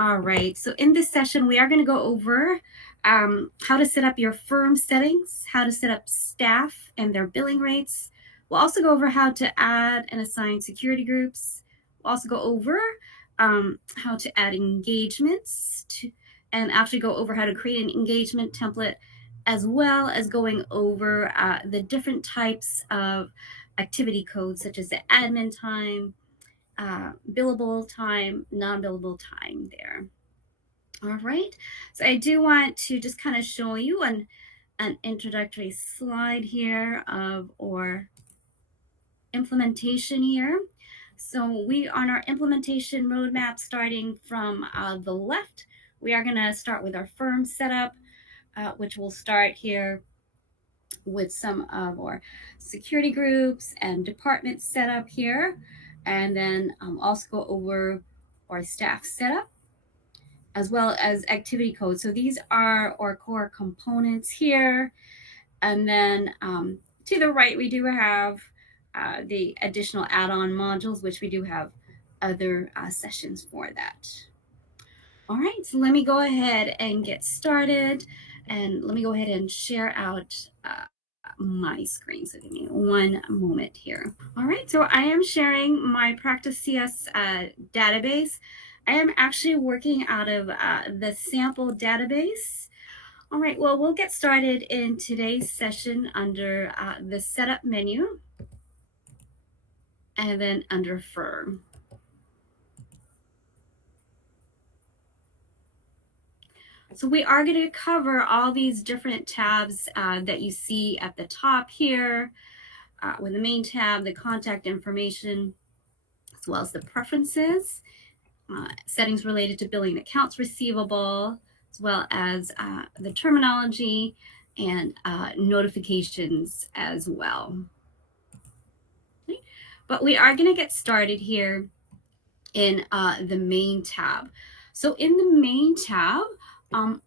All right, so in this session, we are going to go over how to set up your firm settings, how to set up staff and their billing rates. We'll also go over how to add and assign security groups. We'll also go over how to add engagements and actually go over how to create an engagement template, as well as going over the different types of activity codes, such as the admin time, billable time, non-billable time there. All right, so I do want to just kind of show you an introductory slide here of our implementation here. So we on our implementation roadmap, starting from the left, we are going to start with our firm setup, which will start here with some of our security groups and department setup here, and then also go over our staff setup as well as activity code. So these are our core components here. And then to the right, we do have the additional add-on modules, which we do have other sessions for that. All right, so let me go ahead and get started. And let me go ahead and share out my screen. So give me one moment here. All right, so I am sharing my Practice CS database. I am actually working out of the sample database. All right, well, we'll get started in today's session under the setup menu and then under firm. So we are going to cover all these different tabs that you see at the top here, with the main tab, the contact information, as well as the preferences, settings related to billing accounts receivable, as well as the terminology and notifications as well. Okay. But we are going to get started here in the main tab. So in the main tab,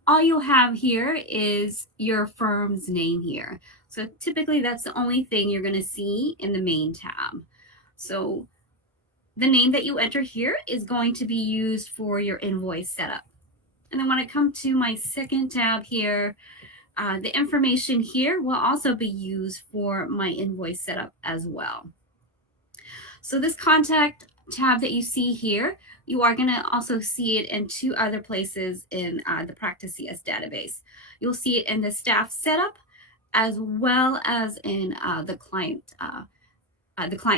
all you'll have here is your firm's name here. So typically that's the only thing you're going to see in the main tab. So the name that you enter here is going to be used for your invoice setup. And then when I come to my second tab here, the information here will also be used for my invoice setup as well. So this contact tab that you see here, you are going to also see it in two other places in the Practice CS database. You'll see it in the staff setup as well as in the client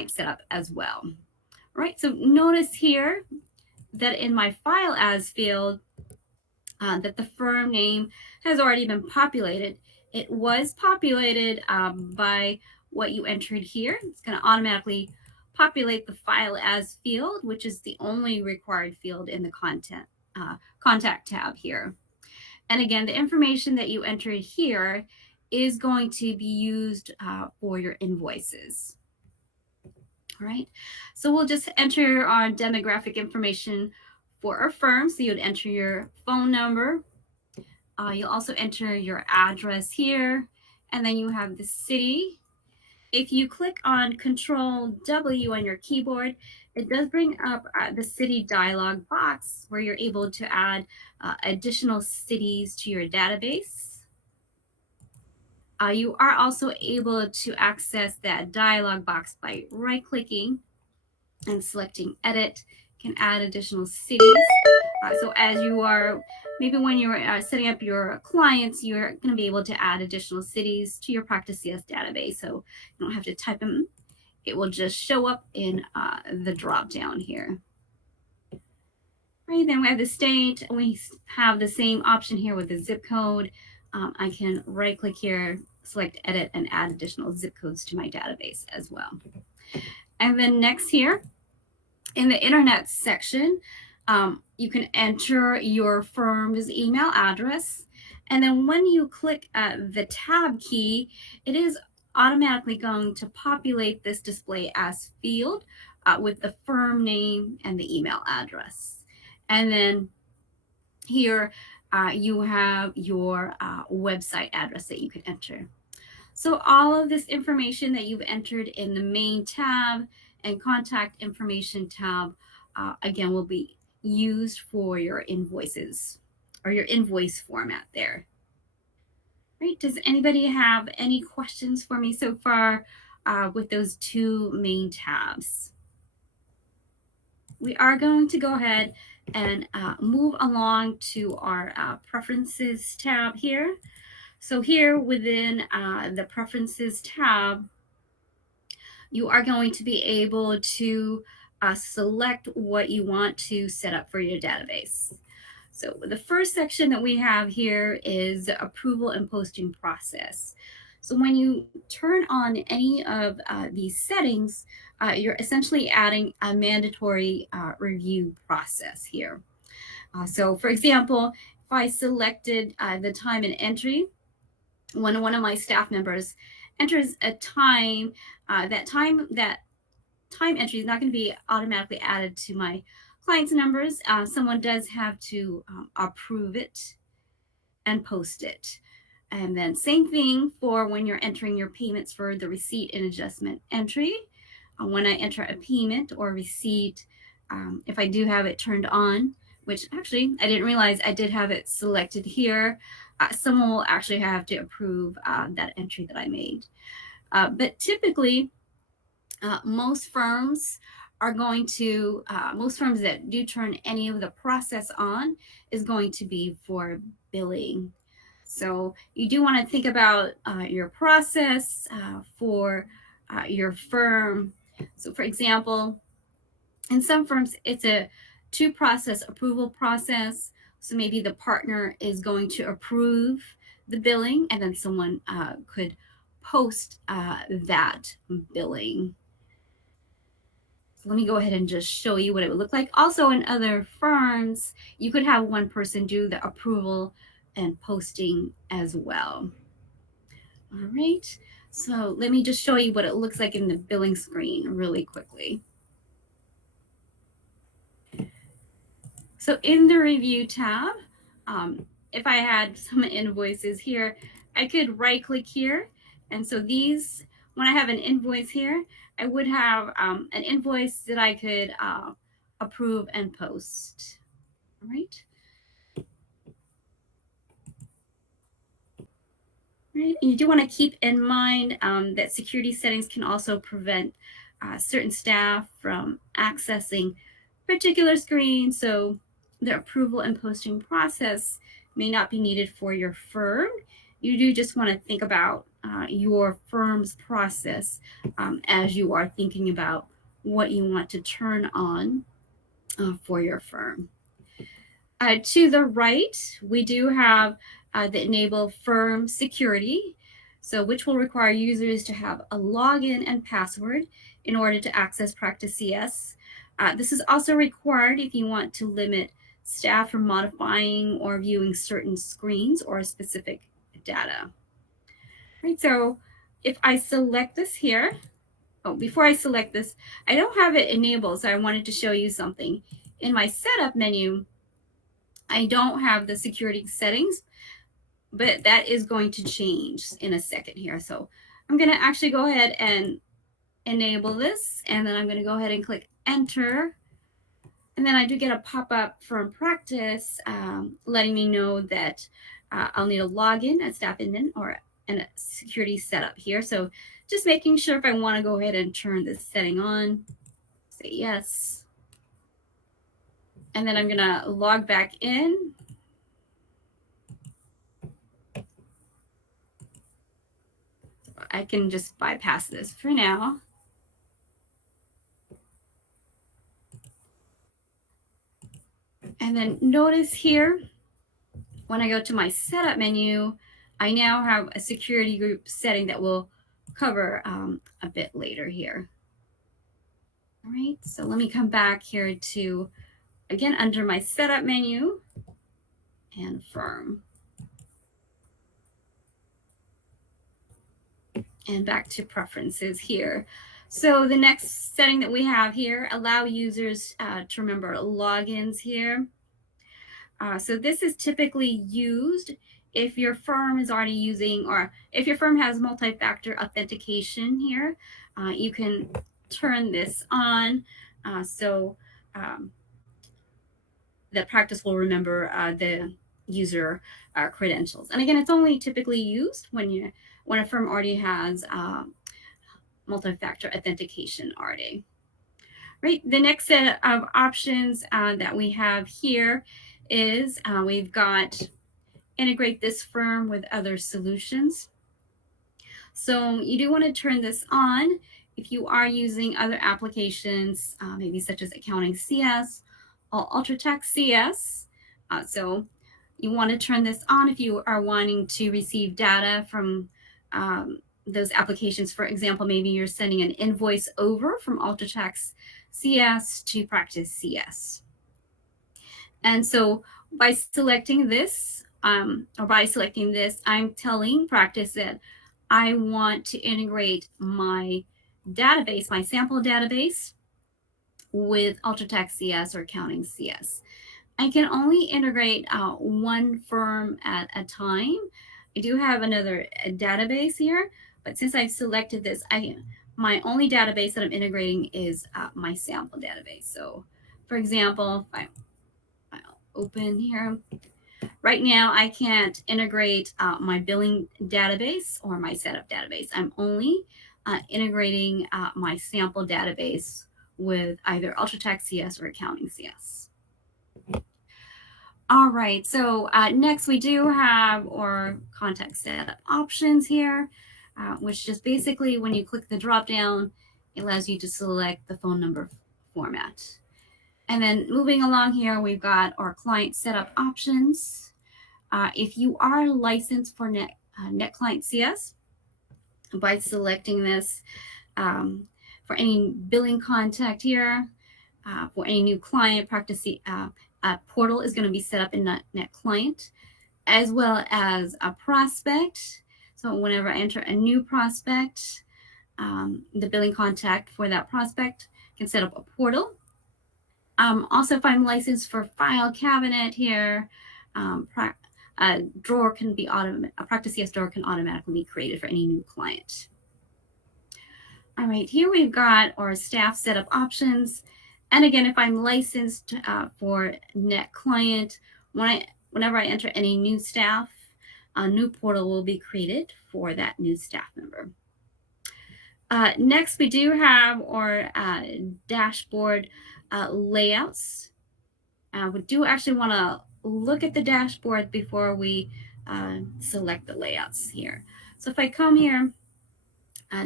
setup as well. All right, so notice here that in my file as field, that the firm name has already been populated. It was populated by what you entered here. It's going to automatically populate the file as field, which is the only required field in the contact tab here. And again, the information that you entered here is going to be used for your invoices. All right, so we'll just enter our demographic information for our firm. So you'd enter your phone number. You'll also enter your address here, and then you have the city. If you click on Control W on your keyboard, it does bring up the city dialog box where you're able to add additional cities to your database. You are also able to access that dialog box by right-clicking and selecting Edit. You can add additional cities. So as you are, maybe when you're setting up your clients, you're going to be able to add additional cities to your Practice CS database. So you don't have to type them. It will just show up in the drop down here. Right, then we have the state. We have the same option here with the zip code. I can right click here, select edit, and add additional zip codes to my database as well. And then next here in the internet section, you can enter your firm's email address. And then when you click the tab key, it is automatically going to populate this display as field with the firm name and the email address. And then here you have your website address that you can enter. So all of this information that you've entered in the main tab and contact information tab, again, will be used for your invoices or your invoice format there. Right? Does anybody have any questions for me so far with those two main tabs? We are going to go ahead and move along to our preferences tab here. So here within the preferences tab, you are going to be able to select what you want to set up for your database. So the first section that we have here is the approval and posting process. So when you turn on any of these settings, you're essentially adding a mandatory review process here. So for example, if I selected the time and entry, when one of my staff members enters a time, that time entry is not going to be automatically added to my clients' numbers. Someone does have to approve it and post it. And then same thing for when you're entering your payments for the receipt and adjustment entry. When I enter a payment or receipt, if I do have it turned on, which actually I didn't realize I did have it selected here, someone will actually have to approve that entry that I made. But typically, most firms most firms that do turn any of the process on is going to be for billing. So you do want to think about your process for your firm. So for example, in some firms, it's a two-process approval process. So maybe the partner is going to approve the billing, and then someone could post that billing. So let me go ahead and just show you what it would look like. Also, in other firms, you could have one person do the approval and posting as well. All right. So let me just show you what it looks like in the billing screen really quickly. So in the review tab, if I had some invoices here, I could right click here. And so these, when I have an invoice here, I would have an invoice that I could approve and post. All right. Right. And you do want to keep in mind that security settings can also prevent certain staff from accessing particular screens. So the approval and posting process may not be needed for your firm. You do just want to think about your firm's process as you are thinking about what you want to turn on for your firm. To the right, we do have the enable firm security, so which will require users to have a login and password in order to access Practice CS. This is also required if you want to limit staff from modifying or viewing certain screens or specific data. Right, so if I select this here, before I select this, I don't have it enabled, so I wanted to show you something. In my setup menu, I don't have the security settings, but that is going to change in a second here. So I'm going to actually go ahead and enable this, and then I'm going to go ahead and click enter. And then I do get a pop-up from Practice letting me know that I'll need a login, a staff admin, or a security setup here. So just making sure if I want to go ahead and turn this setting on, say yes. And then I'm going to log back in. I can just bypass this for now. And then notice here, when I go to my setup menu, I now have a security group setting that we'll cover a bit later here. All right, so let me come back here to, again, under my setup menu and firm. And back to preferences here. So the next setting that we have here, allow users to remember logins here. So this is typically used if your firm is already using, or if your firm has multi-factor authentication here, you can turn this on. that practice will remember the user credentials. And again, it's only typically used when a firm already has multi-factor authentication already. Right. The next set of options that we have here is we've got integrate this firm with other solutions. So you do want to turn this on if you are using other applications, maybe such as Accounting CS or UltraTax CS. So you want to turn this on if you are wanting to receive data from those applications. For example, maybe you're sending an invoice over from UltraTax CS to Practice CS. And so by selecting this, I'm telling Practice that I want to integrate my database, my sample database, with UltraTax CS or Accounting CS. I can only integrate one firm at a time. I do have another database here, but since I've selected this, my only database that I'm integrating is my sample database. So, for example, if I'll open here. Right now, I can't integrate my billing database or my setup database. I'm only integrating my sample database with either UltraTax CS or Accounting CS. All right, so next we do have our contact setup options here, which just basically when you click the drop down, it allows you to select the phone number format. And then moving along here, we've got our client setup options. If you are licensed for NetClient CS, by selecting this for any billing contact here, for any new client, Practice portal is going to be set up in NetClient, as well as a prospect. So whenever I enter a new prospect, the billing contact for that prospect can set up a portal. Also, if I'm licensed for file cabinet here, a drawer can be a Practice CS drawer can automatically be created for any new client. All right, here we've got our staff setup options. And again, if I'm licensed for NetClient, whenever I enter any new staff, a new portal will be created for that new staff member. Next, we do have our dashboard layouts. We do actually want to look at the dashboard before we select the layouts here. So if I come here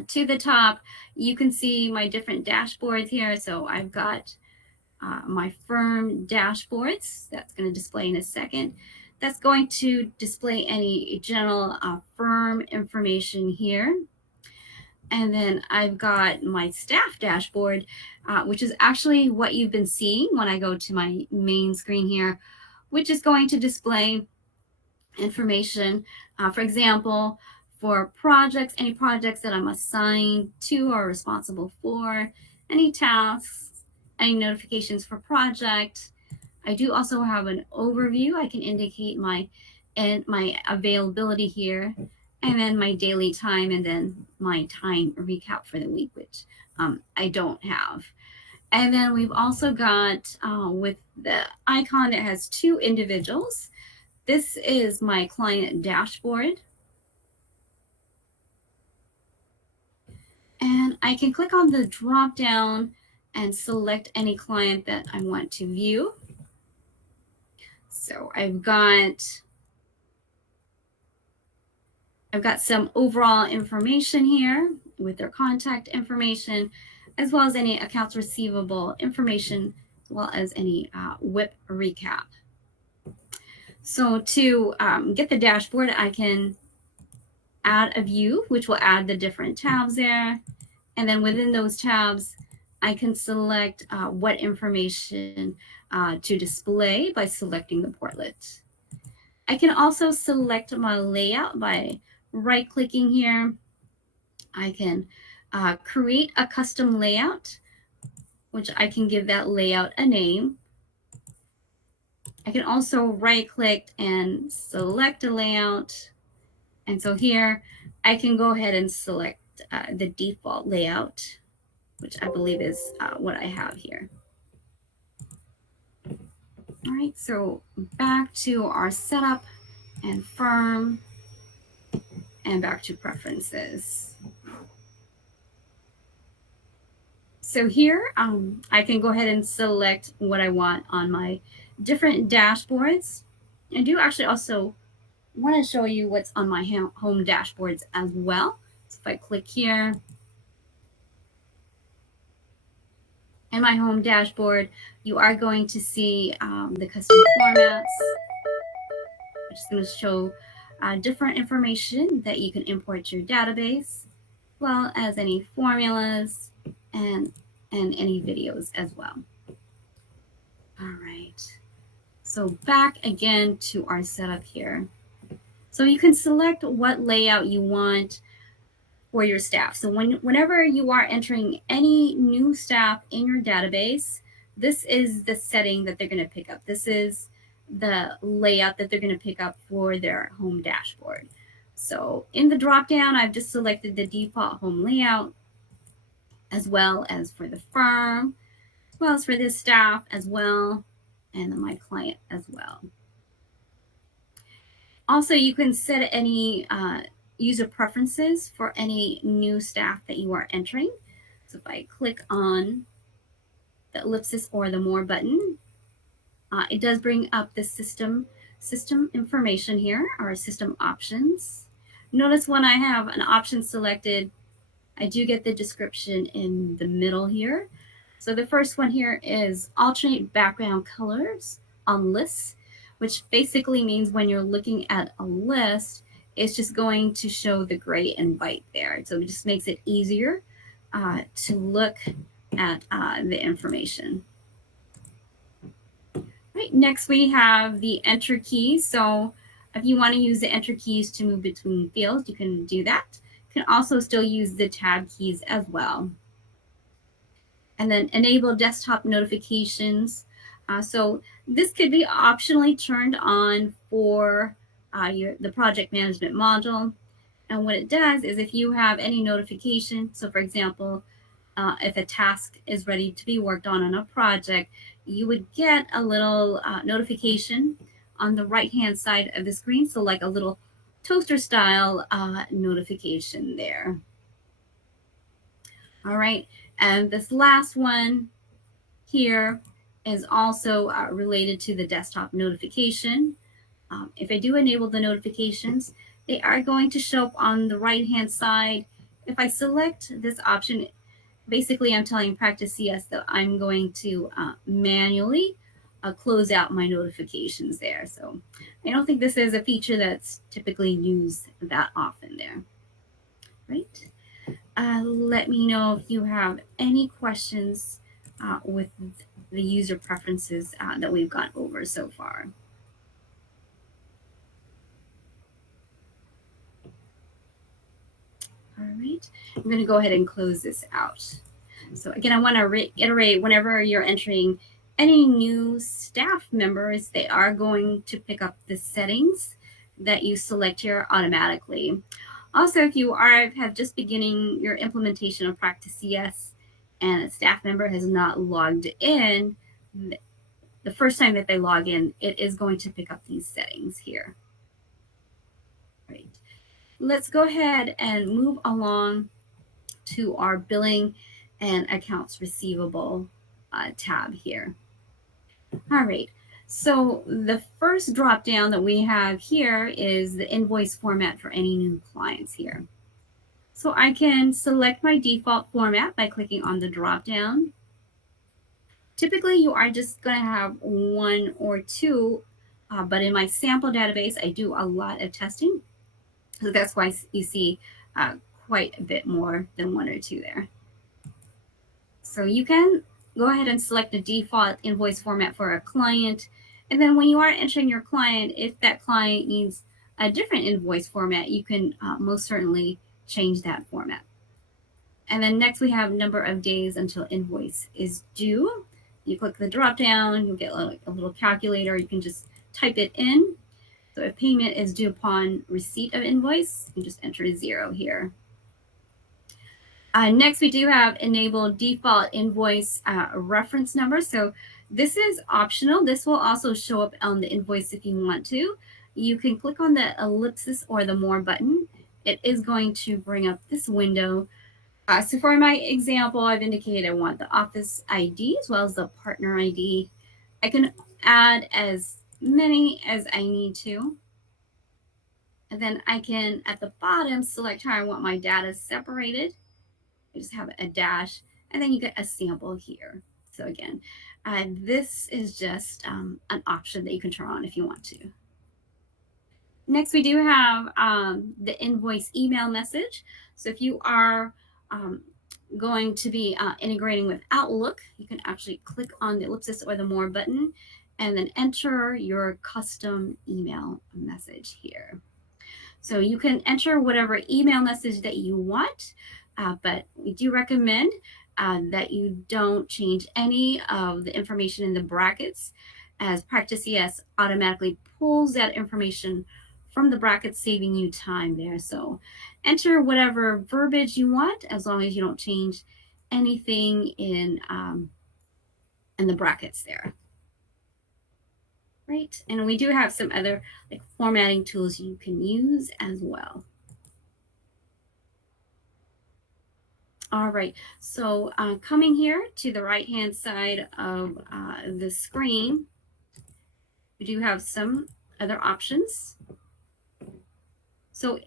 to the top, you can see my different dashboards here. So I've got my firm dashboards that's going to display in a second. That's going to display any general firm information here. And then I've got my staff dashboard, which is actually what you've been seeing when I go to my main screen here, which is going to display information, for example, for projects, any projects that I'm assigned to or responsible for, any tasks, any notifications for project. I do also have an overview. I can indicate my availability here, and then my daily time, and then my time recap for the week, which I don't have. And then we've also got with the icon that has two individuals. This is my client dashboard. And I can click on the drop down and select any client that I want to view. So I've got some overall information here with their contact information, as well as any accounts receivable information, as well as any WIP recap. So to get the dashboard, I can add a view, which will add the different tabs there. And then within those tabs, I can select what information to display by selecting the portlet. I can also select my layout by right-clicking here. I can create a custom layout, which I can give that layout a name. I can also right-click and select a layout. And so here, I can go ahead and select the default layout, which I believe is what I have here. All right, so back to our setup and firm and back to preferences. So here, I can go ahead and select what I want on my different dashboards. I do actually also want to show you what's on my home dashboards as well. So if I click here, in my home dashboard, you are going to see the custom formats, which is going to show different information that you can import to your database, as well as any formulas and any videos as well. All right. So back again to our setup here. So you can select what layout you want for your staff. So whenever you are entering any new staff in your database, this is the setting that they're going to pick up. This is the layout that they're going to pick up for their home dashboard. So in the dropdown, I've just selected the default home layout, as well as for the firm, as well as for this staff as well, and then my client as well. Also, you can set any user preferences for any new staff that you are entering. So if I click on the ellipsis or the more button, it does bring up the system information here, or system options. Notice when I have an option selected, I do get the description in the middle here. So the first one here is alternate background colors on lists, which basically means when you're looking at a list, it's just going to show the gray and white there. So it just makes it easier to look at the information. Right, next we have the enter keys. So if you want to use the enter keys to move between fields, you can do that. You can also still use the tab keys as well. And then enable desktop notifications. So this could be optionally turned on for the project management module. And what it does is if you have any notification, so for example, if a task is ready to be worked on a project, you would get a little notification on the right-hand side of the screen. So like a little toaster style notification there. All right, and this last one here is also related to the desktop notification. If I do enable the notifications, they are going to show up on the right-hand side. If I select this option, basically I'm telling Practice CS that I'm going to manually close out my notifications there. So I don't think this is a feature that's typically used that often there. Right? Let me know if you have any questions with the user preferences that we've gone over so far. All right, I'm going to go ahead and close this out. So again, I want to reiterate, whenever you're entering any new staff members, they are going to pick up the settings that you select here automatically. Also, if you have just beginning your implementation of Practice CS and a staff member has not logged in, the first time that they log in, it is going to pick up these settings here. Right. Let's go ahead and move along to our billing and accounts receivable tab here. All right, so the first drop down that we have here is the invoice format for any new clients here. So I can select my default format by clicking on the drop down. Typically, you are just going to have one or two, but in my sample database, I do a lot of testing. So that's why you see quite a bit more than one or two there. So you can go ahead and select the default invoice format for a client. And then when you are entering your client, if that client needs a different invoice format, you can most certainly change that format. And then next we have number of days until invoice is due. You click the drop down, you'll get a little calculator. You can just type it in. So if payment is due upon receipt of invoice, you just enter 0 here. Next, we do have enable default invoice reference number. So This is optional. This will also show up on the invoice if you want to. You can click on the ellipsis or the more button. It is going to bring up this window. So for my example, I've indicated I want the office ID as well as the partner ID. I can add as many as I need to. And then I can, at the bottom, select how I want my data separated. I just have a dash, and then you get a sample here. So again, this is just an option that you can turn on if you want to. Next, we do have the invoice email message. So if you are going to be integrating with Outlook, you can actually click on the ellipsis or the more button and then enter your custom email message here. So you can enter whatever email message that you want, but we do recommend that you don't change any of the information in the brackets, as Practice ES automatically pulls that information from the brackets, saving you time there. So enter whatever verbiage you want, as long as you don't change anything in the brackets there. Right, and we do have some other like formatting tools you can use as well. All right, so coming here to the right-hand side of the screen, we do have some other options. So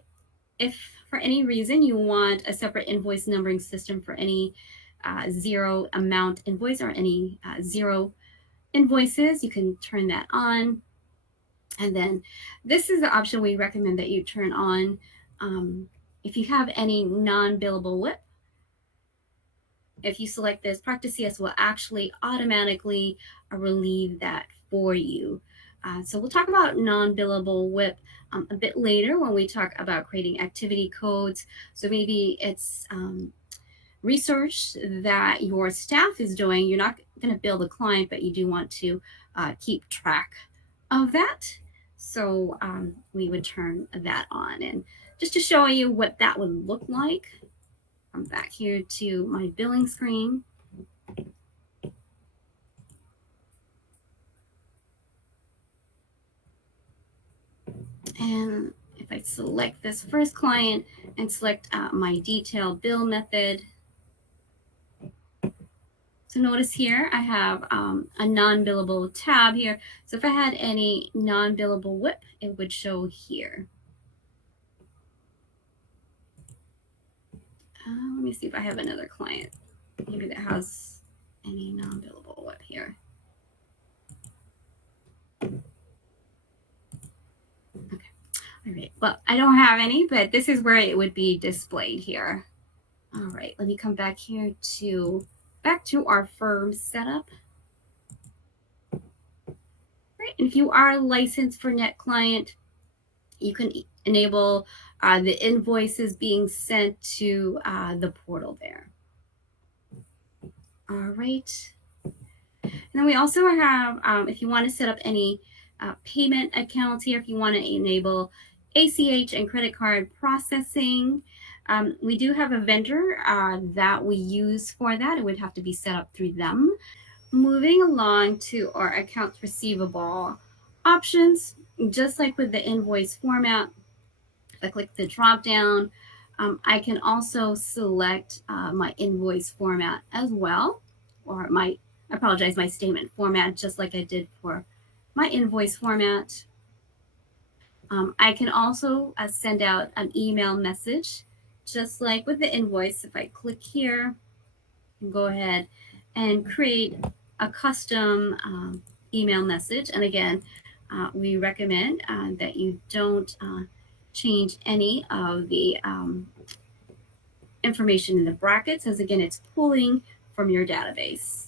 if for any reason you want a separate invoice numbering system for any zero amount invoice or any zero invoices, you can turn that on. And then this is the option we recommend that you turn on if you have any non-billable WIP. If you select this, Practice ES will actually automatically relieve that for you. So we'll talk about non-billable WIP a bit later when we talk about creating activity codes. So maybe it's research that your staff is doing. You're not going to bill the client, but you do want to keep track of that. So we would turn that on. And just to show you what that would look like, I'm back here to my billing screen. And if I select this first client and select my detail bill method, so notice here I have a non-billable tab here. So if I had any non-billable WIP, it would show here. Let me see if I have another client maybe that has any non-billable WIP here. Okay. All right. Well, I don't have any, but this is where it would be displayed here. All right. Let me come back here to our firm setup. Right. And if you are licensed for NetClient, you can enable the invoices being sent to the portal there. All right. And then we also have, if you want to set up any payment accounts here, if you want to enable ACH and credit card processing, we do have a vendor that we use for that. It would have to be set up through them. Moving along to our accounts receivable options, just like with the invoice format, if I click the drop down, I can also select my invoice format as well, or my statement format, just like I did for my invoice format. I can also send out an email message, just like with the invoice. If I click here, and go ahead and create a custom email message. And again, we recommend that you don't change any of the information in the brackets, as again, it's pulling from your database.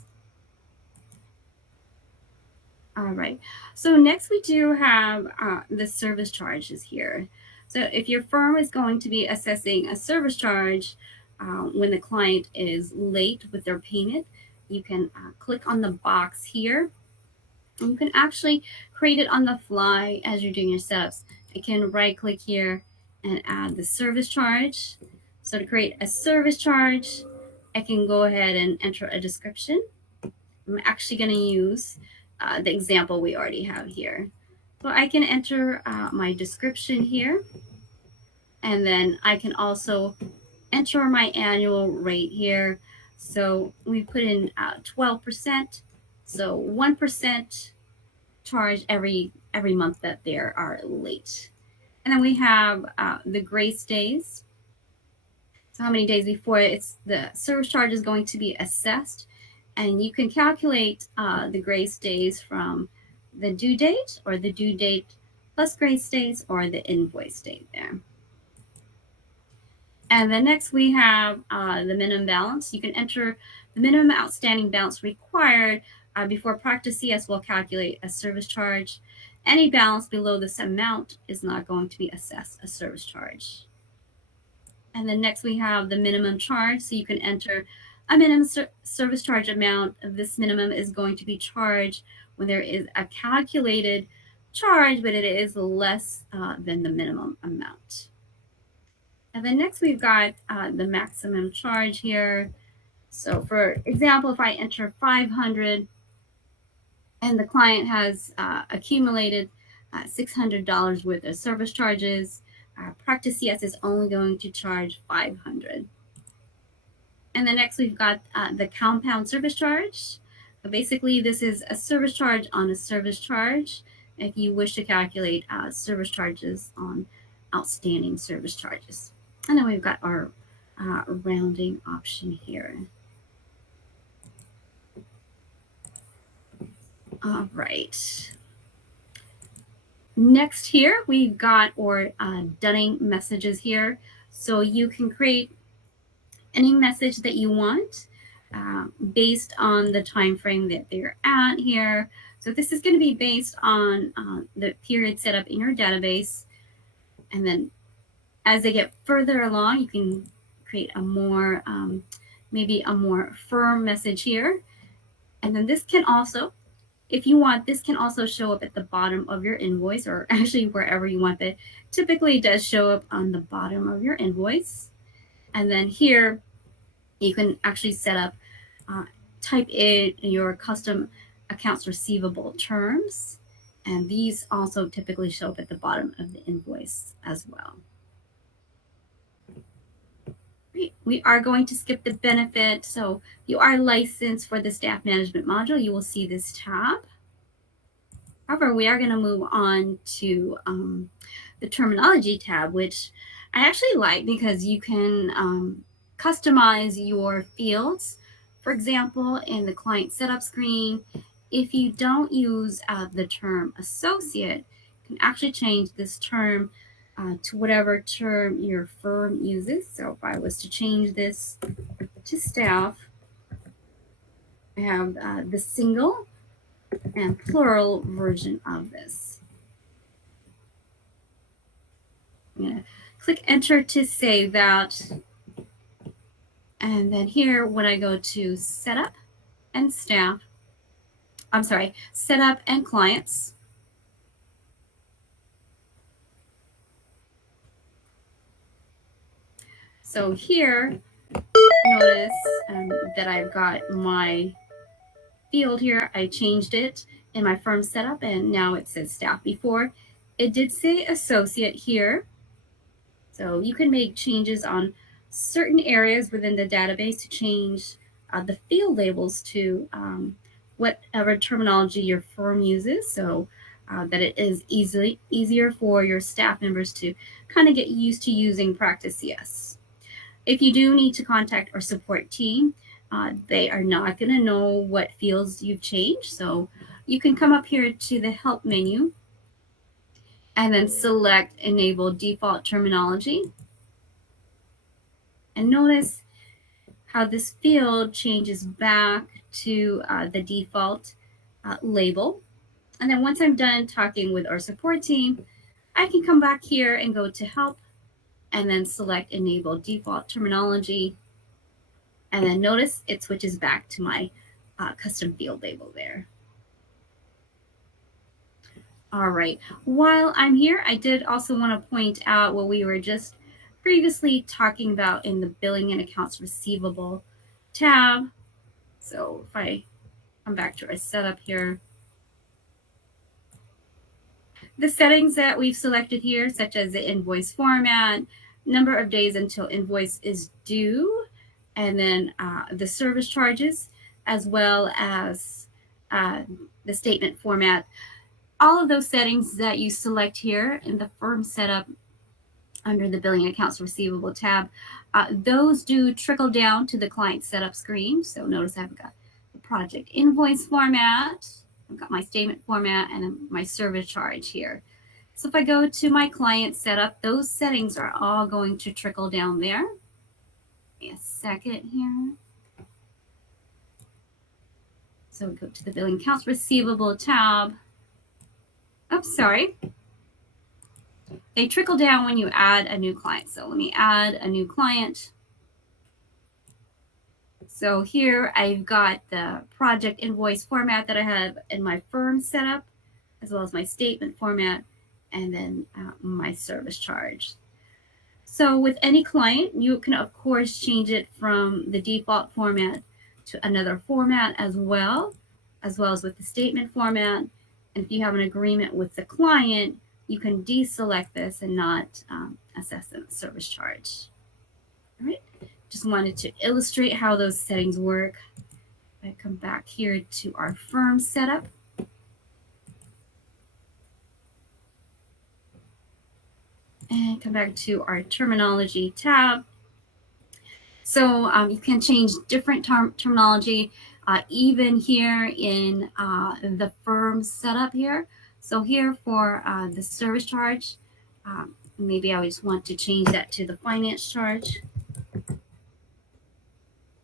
All right, so next we do have the service charges here. So if your firm is going to be assessing a service charge when the client is late with their payment, you can click on the box here. And you can actually create it on the fly as you're doing your setups. I can right click here and add the service charge. So to create a service charge, I can go ahead and enter a description. I'm actually going to use the example we already have here. So I can enter my description here, and then I can also enter my annual rate here. So we put in 12%, so 1% charge every month that they are late. And then we have the grace days. So how many days before it's the service charge is going to be assessed. And you can calculate the grace days from the due date, or the due date plus grace days, or the invoice date there. And then next we have the minimum balance. You can enter the minimum outstanding balance required before Practice CS will calculate a service charge. Any balance below this amount is not going to be assessed a service charge. And then next we have the minimum charge. So you can enter a minimum service charge amount. This minimum is going to be charged when there is a calculated charge, but it is less than the minimum amount. And then next we've got the maximum charge here. So for example, if I enter 500 and the client has accumulated $600 worth of service charges, Practice CS is only going to charge 500. And then next we've got the compound service charge. Basically, this is a service charge on a service charge if you wish to calculate service charges on outstanding service charges. And then we've got our rounding option here. All right. Next here, we've got our Dunning messages here. So you can create any message that you want based on the time frame that they're at here. So this is going to be based on the period set up in your database. And then as they get further along, you can create a more, maybe a more firm message here. And then this can also, if you want, this can also show up at the bottom of your invoice, or actually wherever you want it. Typically it does show up on the bottom of your invoice. And then here, you can actually set up, type in your custom accounts receivable terms. And these also typically show up at the bottom of the invoice as well. We are going to skip the benefit. So you are licensed for the staff management module. You will see this tab. However, we are going to move on to the terminology tab, which I actually like because you can customize your fields. For example, in the client setup screen, if you don't use the term associate, you can actually change this term to whatever term your firm uses. So if I was to change this to staff, I have the single and plural version of this. I'm going to click enter to save that. And then here, when I go to setup and staff, I'm sorry, setup and clients, so here, notice that I've got my field here. I changed it in my firm setup, and now it says staff. Before, it did say associate here. So you can make changes on certain areas within the database to change the field labels to whatever terminology your firm uses, so that it is easier for your staff members to kind of get used to using Practice CS. If you do need to contact our support team, they are not going to know what fields you've changed. So you can come up here to the help menu and then select enable default terminology. And notice how this field changes back to the default label. And then once I'm done talking with our support team, I can come back here and go to help and then select enable default terminology. And then notice it switches back to my custom field label there. All right, while I'm here, I did also want to point out what we were just previously talking about in the billing and accounts receivable tab. So if I Come back to our setup here. The settings that we've selected here, such as the invoice format, number of days until invoice is due, and then the service charges, as well as the statement format. All of those settings that you select here in the firm setup under the billing accounts receivable tab, those do trickle down to the client setup screen. So notice I've got the project invoice format, I've got my statement format, and my service charge here. So if I go to my client setup, those settings are all going to trickle down there. Give me a second here. So we go to the billing accounts receivable tab. Oh, sorry. They trickle down when you add a new client. So let me add a new client. So here I've got the project invoice format that I have in my firm setup, as well as my statement format, and then my service charge. So with any client, you can, of course, change it from the default format to another format as well as with the statement format. And if you have an agreement with the client, you can deselect this and not assess a service charge. All right, just wanted to illustrate how those settings work. I come back here to our firm setup. And come back to our terminology tab. So you can change different terminology even here in the firm setup here. So here for the service charge, maybe I just want to change that to the finance charge.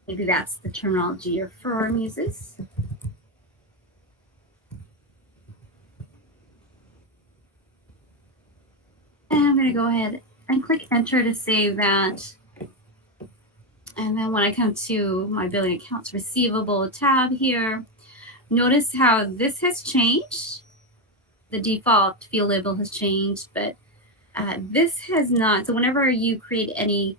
Maybe that's the terminology your firm uses. And I'm going to go ahead and click enter to save that. And then when I come to my billing accounts receivable tab here, notice how this has changed. The default field label has changed, but this has not. So whenever you create any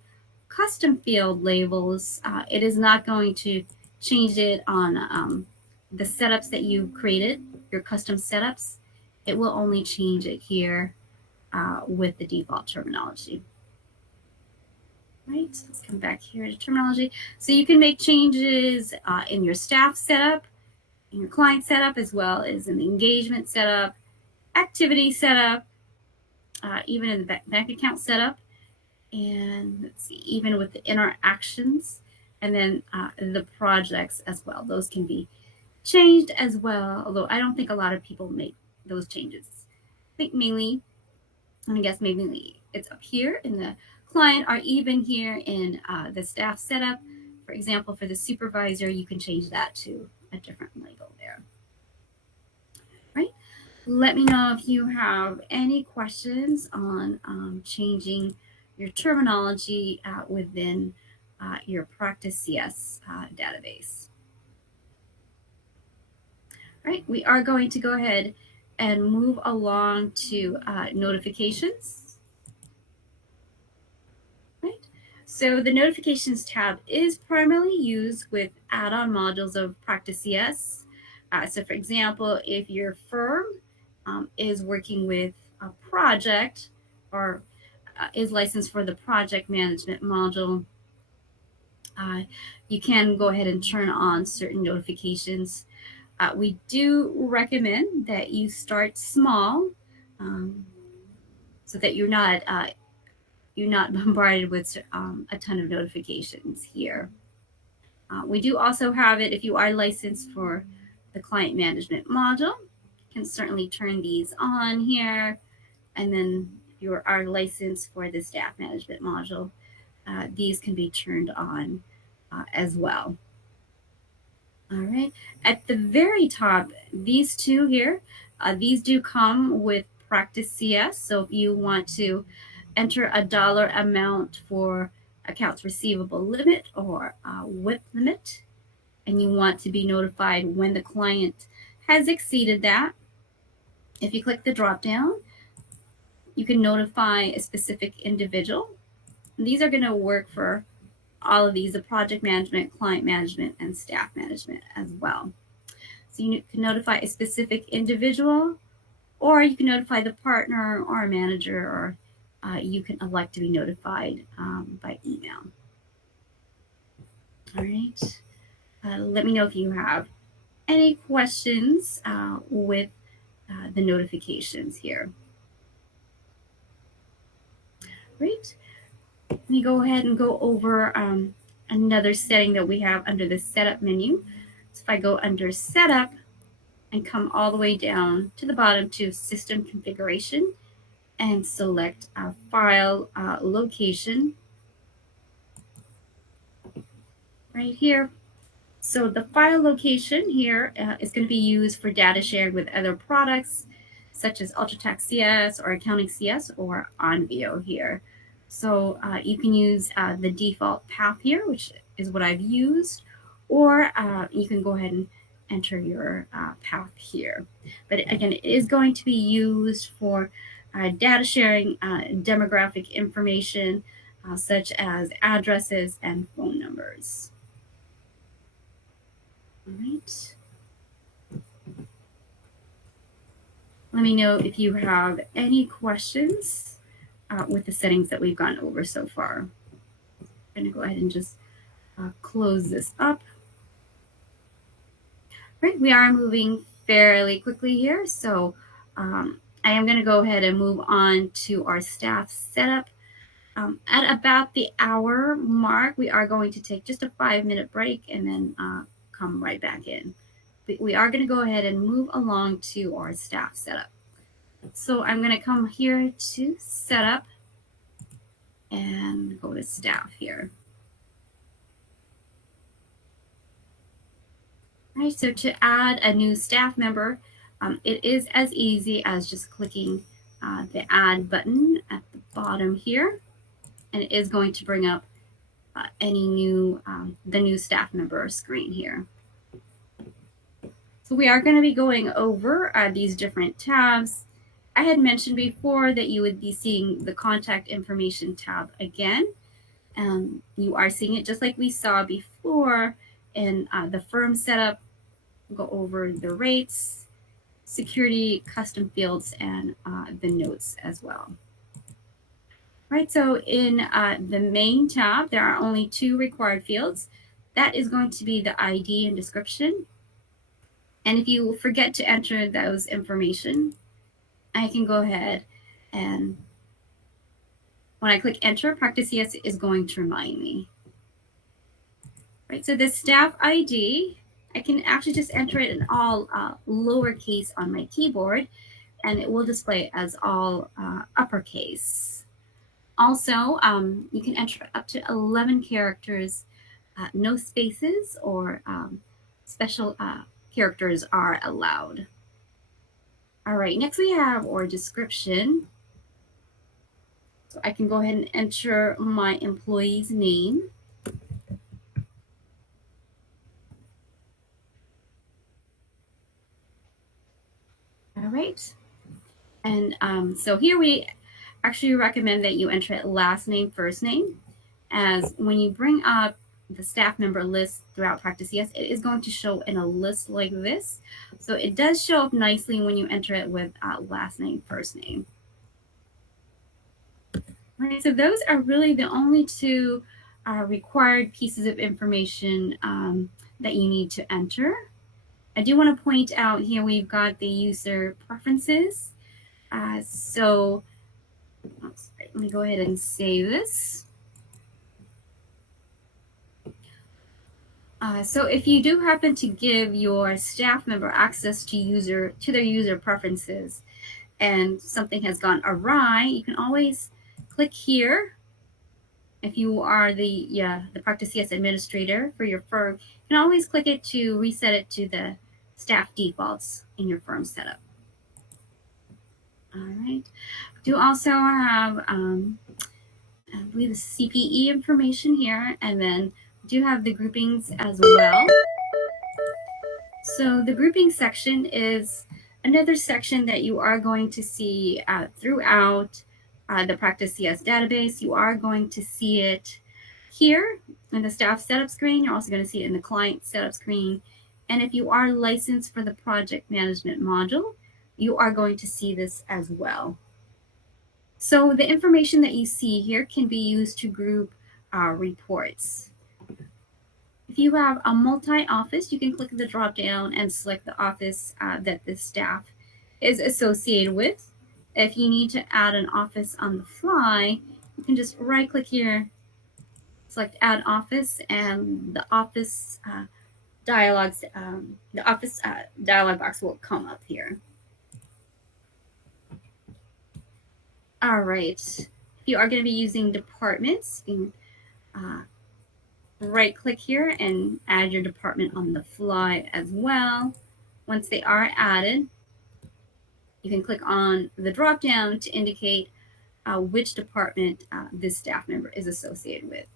custom field labels, it is not going to change it on the setups that you created, your custom setups. It will only change it here with the default terminology. Right, so let's come back here to terminology. So you can make changes in your staff setup, in your client setup, as well as in the engagement setup, activity setup, even in the bank account setup, and let's see, even with the interactions, and then the projects as well. Those can be changed as well, although I don't think a lot of people make those changes. I think mainly, I guess maybe it's up here in the client, or even here in the staff setup. For example, for the supervisor, you can change that to a different label there. Right? Let me know if you have any questions on changing your terminology within your Practice CS database. All right, we are going to go ahead and move along to notifications. Right, so the notifications tab is primarily used with add-on modules of Practice CS. So for example, if your firm is working with a project or is licensed for the project management module, you can go ahead and turn on certain notifications. We do recommend that you start small so that you're not bombarded with a ton of notifications here. We do also have it if you are licensed for the client management module. You can certainly turn these on here. And then if you are licensed for the staff management module, these can be turned on as well. All right, at the very top, these two here, these do come with Practice CS. So if you want to enter a dollar amount for accounts receivable limit or WIP limit, and you want to be notified when the client has exceeded that, if you click the drop down, you can notify a specific individual. And these are going to work for all of these, the project management, client management, and staff management as well. So you can notify a specific individual, or you can notify the partner or a manager, or you can elect to be notified by email. All right. Let me know if you have any questions with the notifications here. Great. Let me go ahead and go over another setting that we have under the setup menu. So if I go under setup and come all the way down to the bottom to system configuration and select file location right here. So the file location here is going to be used for data shared with other products such as UltraTax CS or Accounting CS or Onvio here. So you can use the default path here, which is what I've used, or you can go ahead and enter your path here. But again, it is going to be used for data sharing demographic information such as addresses and phone numbers. All right. Let me know if you have any questions with the settings that we've gone over so far. I'm going to go ahead and just close this up. Right, we are moving fairly quickly here, so I am going to go ahead and move on to our staff setup. At about the hour mark, we are going to take just a 5-minute break and then come right back in. But we are going to go ahead and move along to our staff setup. So I'm going to come here to setup and go to staff here. All right, so to add a new staff member, it is as easy as just clicking the add button at the bottom here, and it is going to bring up any new, the new staff member screen here. So we are going to be going over these different tabs. I had mentioned before that you would be seeing the contact information tab again. You are seeing it just like we saw before in the firm setup. We'll go over the rates, security, custom fields, and the notes as well. All right, so in the main tab, there are only 2 required fields. That is going to be the ID and description. And if you forget to enter those information, I can go ahead and when I click enter, Practice CS is going to remind me. Right, so the staff ID, I can actually just enter it in all lowercase on my keyboard, and it will display as all uppercase. Also, you can enter up to 11 characters, no spaces or special characters are allowed. All right, next we have our description. So I can go ahead and enter my employee's name. All right. And so here we actually recommend that you enter it last name, first name, as when you bring up the staff member list throughout Practice CS, it is going to show in a list like this. So it does show up nicely when you enter it with last name, first name. All right, so those are really the only 2 required pieces of information that you need to enter. I do want to point out here we've got the user preferences. So let me go ahead and save this. So if you do happen to give your staff member access to their user preferences and something has gone awry, you can always click here. If you are the Practice CS administrator for your firm, you can always click it to reset it to the staff defaults in your firm setup. All right. Do also have, I believe, the CPE information here, and then do have the groupings as well. So the grouping section is another section that you are going to see throughout the Practice CS database. You are going to see it here in the staff setup screen. You're also going to see it in the client setup screen And if you are licensed for the project management module, you are going to see this as well. So the information that you see here can be used to group reports. If you have a multi-office, you can click the drop down and select the office that the staff is associated with. If you need to add an office on the fly, you can just right click here, select add office, and the office dialog box will come up here. All right. If you are going to be using departments, you can right click here and add your department on the fly as well. Once they are added, you can click on the drop down to indicate which department this staff member is associated with.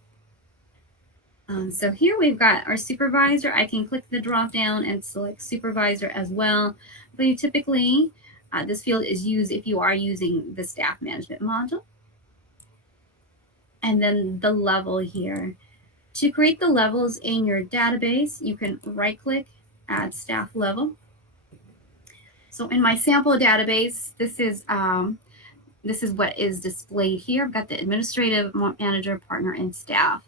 So here we've got our supervisor. I can click the drop down and select supervisor as well. But you typically, this field is used if you are using the staff management module. And then the level here. To create the levels in your database, you can right click, add staff level. So in my sample database, this is what is displayed here. I've got the administrative, manager, partner, and staff.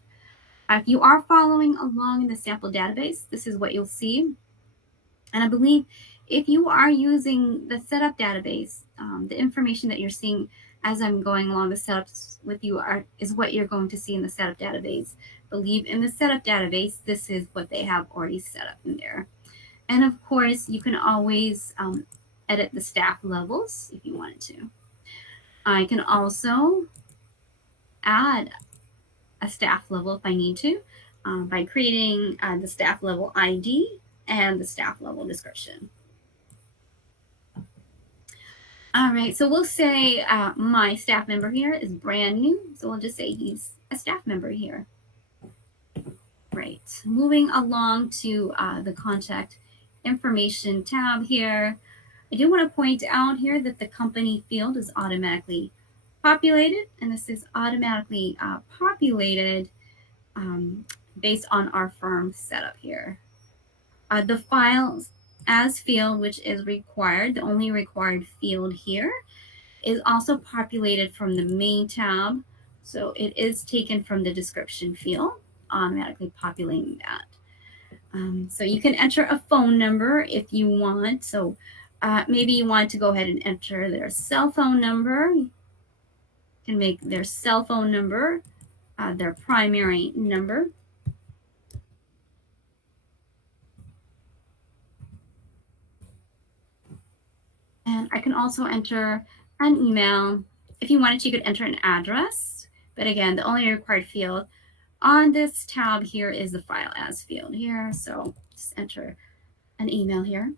If you are following along in the sample database, this is what you'll see. And I believe if you are using the setup database, the information that you're seeing as I'm going along the setups with you is what you're going to see in the setup database. I believe in the setup database, this is what they have already set up in there. And of course, you can always edit the staff levels if you wanted to. I can also add a staff level if I need to by creating the staff level ID and the staff level description. All right, so we'll say my staff member here is brand new. So we'll just say he's a staff member here. Right, moving along to the contact information tab here. I do want to point out here that the company field is automatically populated, and this is automatically populated based on our firm setup here. The files as field, which is required, the only required field here, is also populated from the main tab. So it is taken from the description field, automatically populating that. So you can enter a phone number if you want. So maybe you want to go ahead and enter their cell phone number. You can make their cell phone number their primary number. And I can also enter an email. If you wanted to, you could enter an address. But again, the only required field on this tab here is the file as field here. So just enter an email here.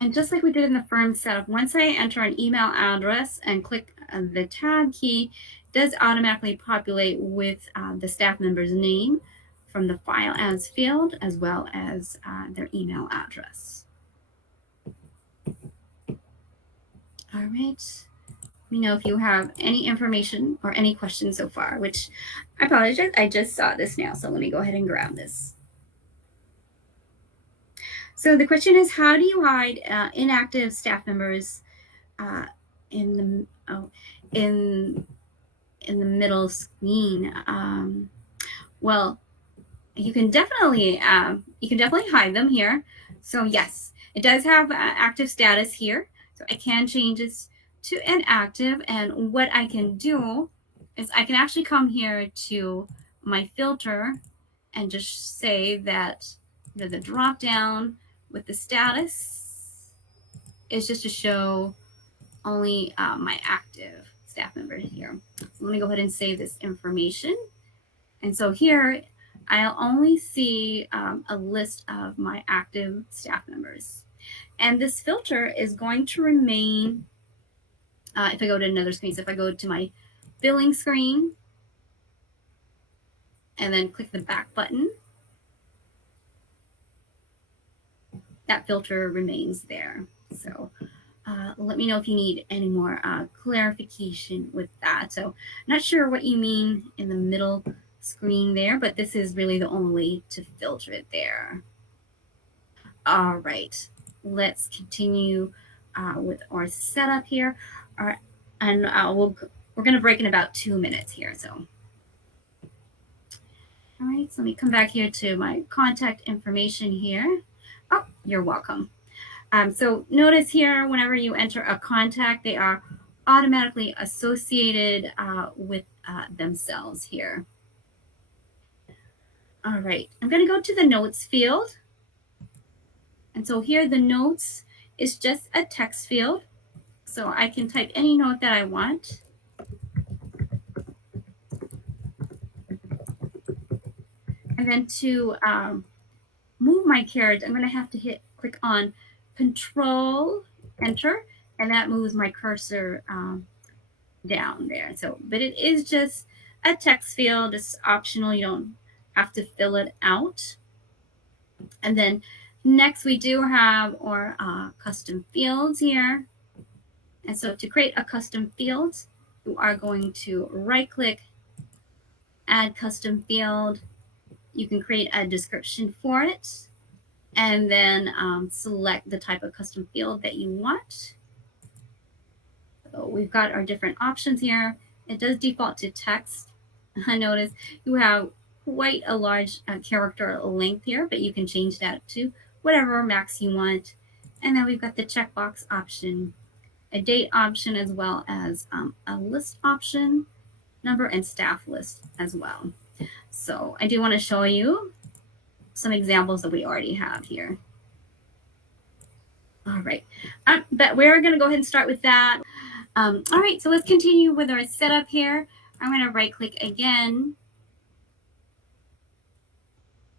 And just like we did in the firm setup, once I enter an email address and click the tab key, it does automatically populate with the staff member's name from the file as field, as well as their email address. All right. Let me know if you have any information or any questions so far, which I apologize. I just saw this now, so let me go ahead and grab this. So the question is, how do you hide inactive staff members in the middle screen? Well, you can definitely hide them here. So yes, it does have active status here. So I can change this to inactive, and what I can do is I can actually come here to my filter and just say that the drop down with the status is just to show only my active staff member here. So let me go ahead and save this information. And so here I'll only see a list of my active staff members. And this filter is going to remain if I go to another screen. So if I go to my billing screen and then click the back button, that filter remains there. So let me know if you need any more clarification with that. So not sure what you mean in the middle screen there, but this is really the only way to filter it there. All right, let's continue with our setup here. All right, and we're going to break in about 2 minutes here. So, all right, so let me come back here to my contact information here. Oh, you're welcome. So notice here, whenever you enter a contact, they are automatically associated with themselves here. All right, I'm going to go to the notes field. And so here the notes is just a text field. So I can type any note that I want. And then to move my carriage, I'm going to have to click on Control Enter, and that moves my cursor down there. So, but it is just a text field. It's optional. You don't have to fill it out. And then next we do have our custom fields here. And so to create a custom field, you are going to right click, add custom field. You can create a description for it, and then select the type of custom field that you want. So we've got our different options here. It does default to text. I notice you have quite a large character length here, but you can change that to whatever max you want. And then we've got the checkbox option, a date option, as well as a list option, number, and staff list as well. So I do want to show you some examples that we already have here. All right, but we're going to go ahead and start with that. All right, so let's continue with our setup here. I'm going to right click again.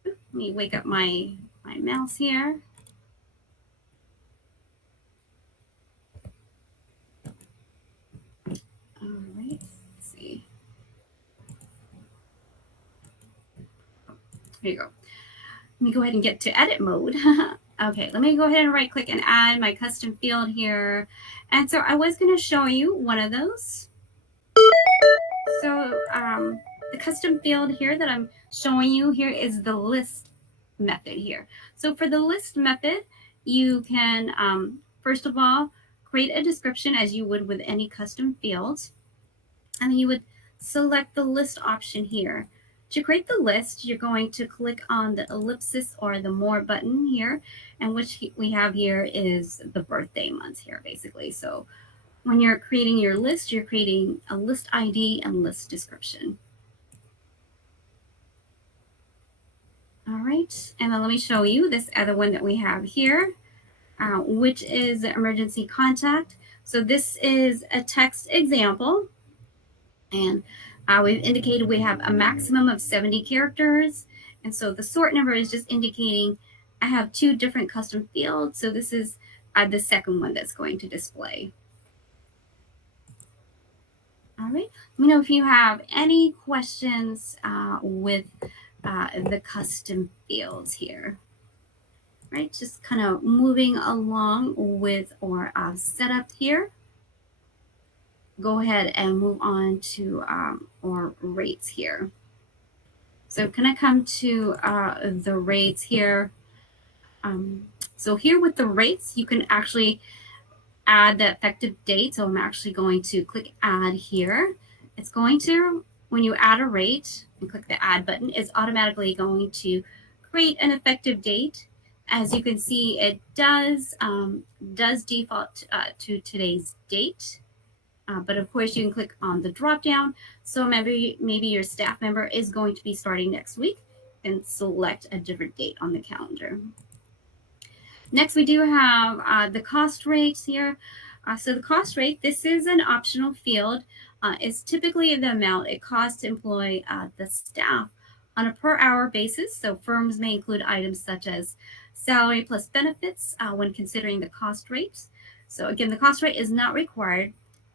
Let me wake up my mouse here. All right, let's see. Here you go. Let me go ahead and get to edit mode. Okay, let me go ahead and right click and add my custom field here. And so I was going to show you one of those. So the custom field here that I'm showing you here is the list method here. So for the list method, you can, first of all, create a description as you would with any custom fields. And then you would select the list option here. To create the list, you're going to click on the ellipsis or the more button here, and which we have here is the birthday month here, basically. So when you're creating your list, you're creating a list ID and list description. All right, and then let me show you this other one that we have here, which is the emergency contact. So this is a text example, and we've indicated we have a maximum of 70 characters. And so the sort number is just indicating I have 2 different custom fields. So this is the second one that's going to display. All right, let me know if you have any questions with the custom fields here. Right, just kind of moving along with our setup here. Go ahead and move on to our rates here. So can I come to the rates here? So here with the rates, you can actually add the effective date. So I'm actually going to click add here. It's going to, when you add a rate and click the add button, it's automatically going to create an effective date. As you can see, it does default to today's date. But of course, you can click on the drop down. So maybe your staff member is going to be starting next week and select a different date on the calendar. Next, we do have the cost rates here. So the cost rate, this is an optional field. It's typically the amount it costs to employ the staff on a per hour basis. So firms may include items such as salary plus benefits when considering the cost rates. So again, the cost rate is not required,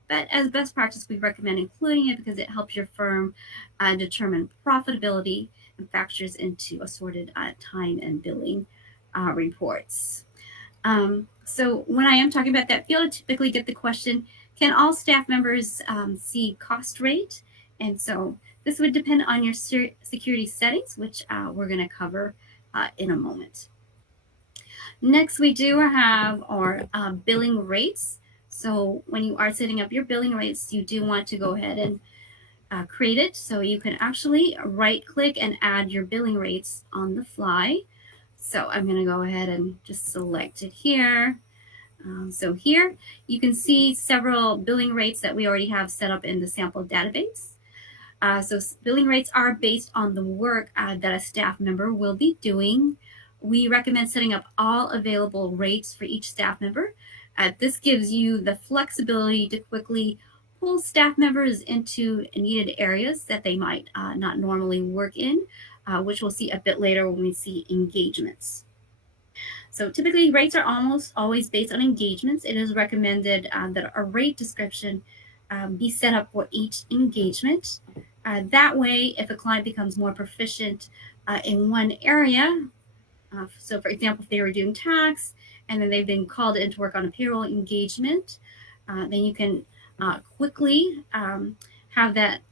but as best practice, we recommend including it because it helps your firm determine profitability and factors into assorted time and billing reports. So when I am talking about that field, I typically get the question, can all staff members see cost rate? And so this would depend on your security settings, which we're going to cover in a moment. Next, we do have our billing rates. So when you are setting up your billing rates, you do want to go ahead and create it. So you can actually right click and add your billing rates on the fly. So I'm going to go ahead and just select it here. So here you can see several billing rates that we already have set up in the sample database. So billing rates are based on the work that a staff member will be doing. We recommend setting up all available rates for each staff member. This gives you the flexibility to quickly pull staff members into needed areas that they might not normally work in, which we'll see a bit later when we see engagements. So typically rates are almost always based on engagements. It is recommended that a rate description be set up for each engagement. That way, if a client becomes more proficient in one area, so for example, if they were doing tax and then they've been called in to work on a payroll engagement, then you can quickly have that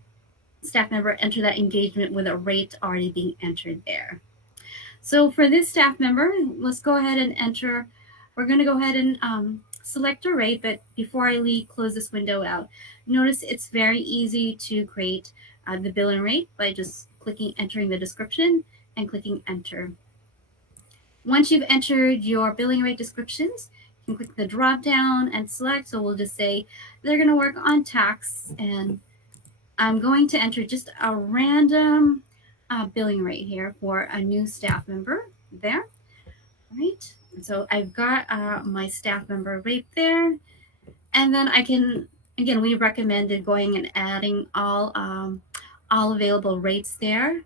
staff member enter that engagement with a rate already being entered there. So for this staff member, let's go ahead and enter. We're going to go ahead and select a rate, but before I close this window out, notice it's very easy to create the billing rate by just entering the description and clicking enter. Once you've entered your billing rate descriptions, you can click the drop down and select. So we'll just say they're going to work on tax, and I'm going to enter just a random billing rate here for a new staff member there. All right. And so I've got my staff member rate there. And then I can, again, we recommended going and adding all available rates there.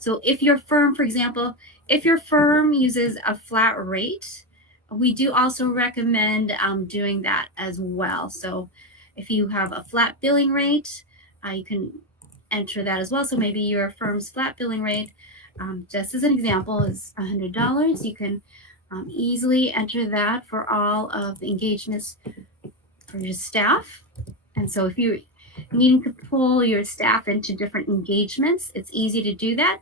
So if your firm, for example, if your firm uses a flat rate, we do also recommend doing that as well. So if you have a flat billing rate, you can enter that as well. So maybe your firm's flat billing rate, just as an example, is $100. You can easily enter that for all of the engagements for your staff. And so if you're needing to pull your staff into different engagements, it's easy to do that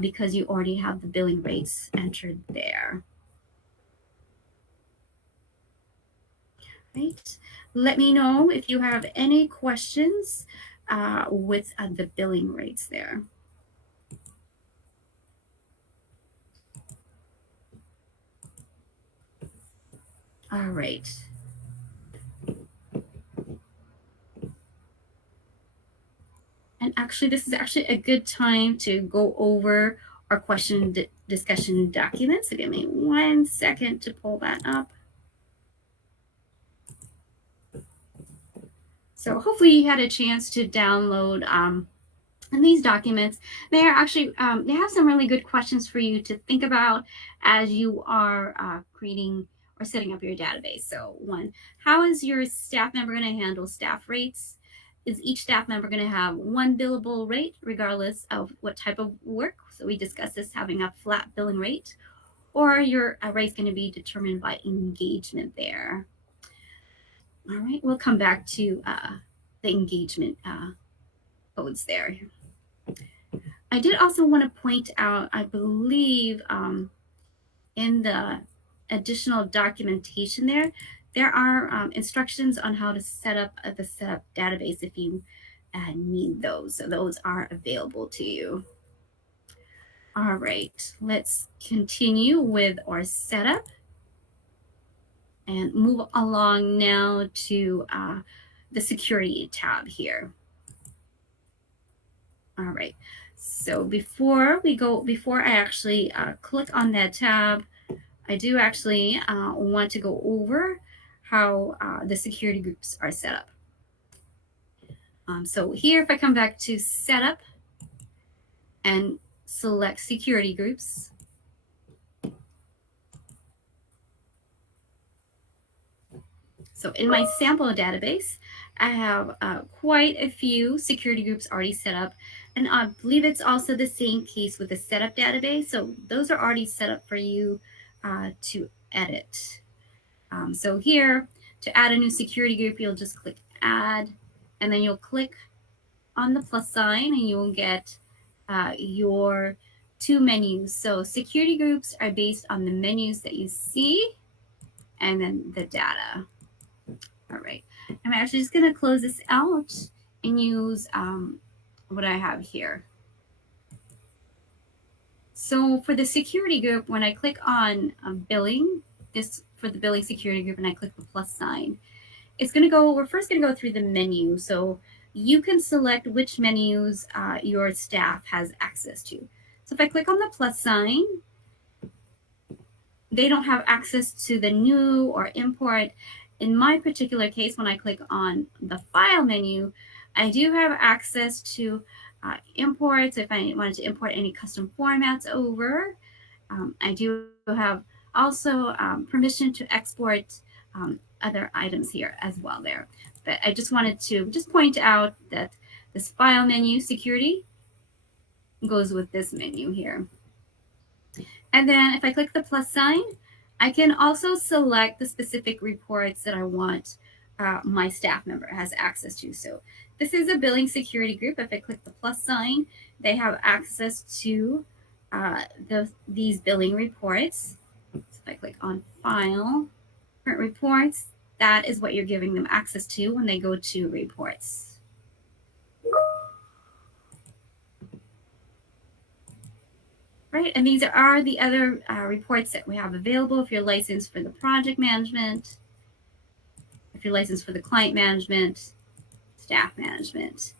because you already have the billing rates entered there. Right. Let me know if you have any questions with the billing rates there. All right. And actually, this is actually a good time to go over our question discussion documents. So give me 1 second to pull that up. So hopefully you had a chance to download and these documents. They are actually, they have some really good questions for you to think about as you are creating or setting up your database. So one, how is your staff member going to handle staff rates? Is each staff member going to have one billable rate regardless of what type of work? So we discussed this having a flat billing rate, or your rate is going to be determined by engagement there. All right, we'll come back to the engagement codes there. I did also want to point out, I believe in the additional documentation there are instructions on how to set up the setup database if you need those. So those are available to you. All right, let's continue with our setup and move along now to the security tab here. All right, so before I actually click on that tab, I do actually want to go over how the security groups are set up. So here, if I come back to setup and select security groups, so in my sample database, I have quite a few security groups already set up. And I believe it's also the same case with the setup database. So those are already set up for you to edit. So here, to add a new security group, you'll just click add, and then you'll click on the plus sign and you will get your 2 menus. So security groups are based on the menus that you see and then the data. All right, I'm actually just gonna close this out and use what I have here. So for the security group, when I click on billing, this for the billing security group, and I click the plus sign, it's going to go, we're first going to go through the menu. So you can select which menus your staff has access to. So if I click on the plus sign, they don't have access to the new or import. In my particular case, when I click on the file menu, I do have access to imports. If I wanted to import any custom formats over, I do have also permission to export other items here as well there. But I just wanted to just point out that this file menu security goes with this menu here. And then if I click the plus sign, I can also select the specific reports that I want my staff member has access to. So this is a billing security group. If I click the plus sign, they have access to these billing reports. So if I click on file, current reports, that is what you're giving them access to when they go to reports. Right, and these are the other reports that we have available if you're licensed for the project management, if you're licensed for the client management, staff management.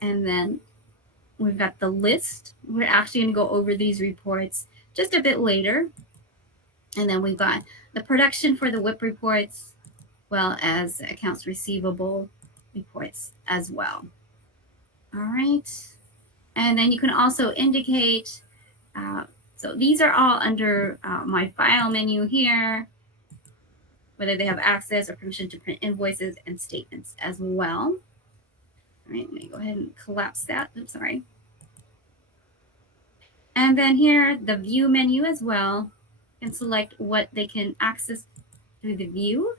And then we've got the list. We're actually going to go over these reports just a bit later. And then we've got the production for the WIP reports, well as accounts receivable reports as well. All right. And then you can also indicate, so these are all under my file menu here, whether they have access or permission to print invoices and statements as well. All right, let me go ahead and collapse that. Oops, sorry. And then here, the view menu as well, and select what they can access through the view.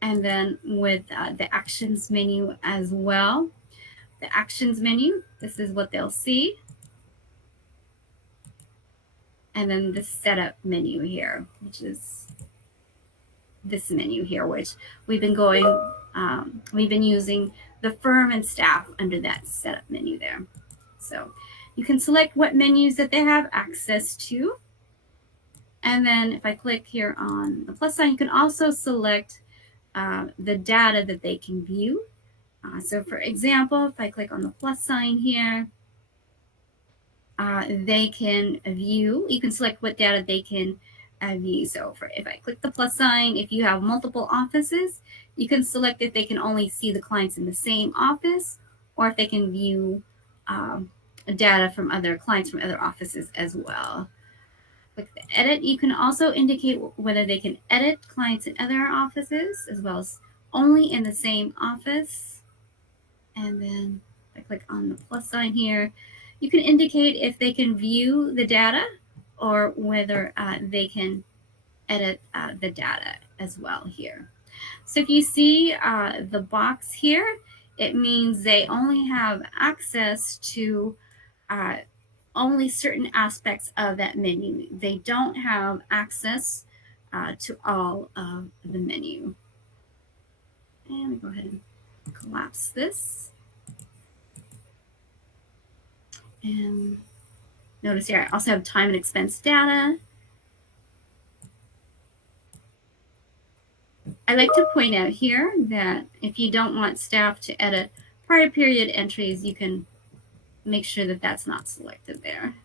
And then with the actions menu as well. The actions menu, this is what they'll see. And then the setup menu here, which is this menu here, which we've been going, we've been using the firm and staff under that setup menu there. So you can select what menus that they have access to. And then if I click here on the plus sign, you can also select the data that they can view. So for example, if I click on the plus sign here, they can view, you can select what data they can view. So if I click the plus sign, if you have multiple offices, you can select if they can only see the clients in the same office or if they can view data from other clients from other offices as well. Click the edit. You can also indicate whether they can edit clients in other offices as well as only in the same office. And then if I click on the plus sign here, you can indicate if they can view the data or whether they can edit the data as well here. So if you see the box here, it means they only have access to only certain aspects of that menu. They don't have access to all of the menu. And we go ahead and collapse this. And notice here, I also have time and expense data. I like to point out here that if you don't want staff to edit prior period entries, you can make sure that that's not selected there.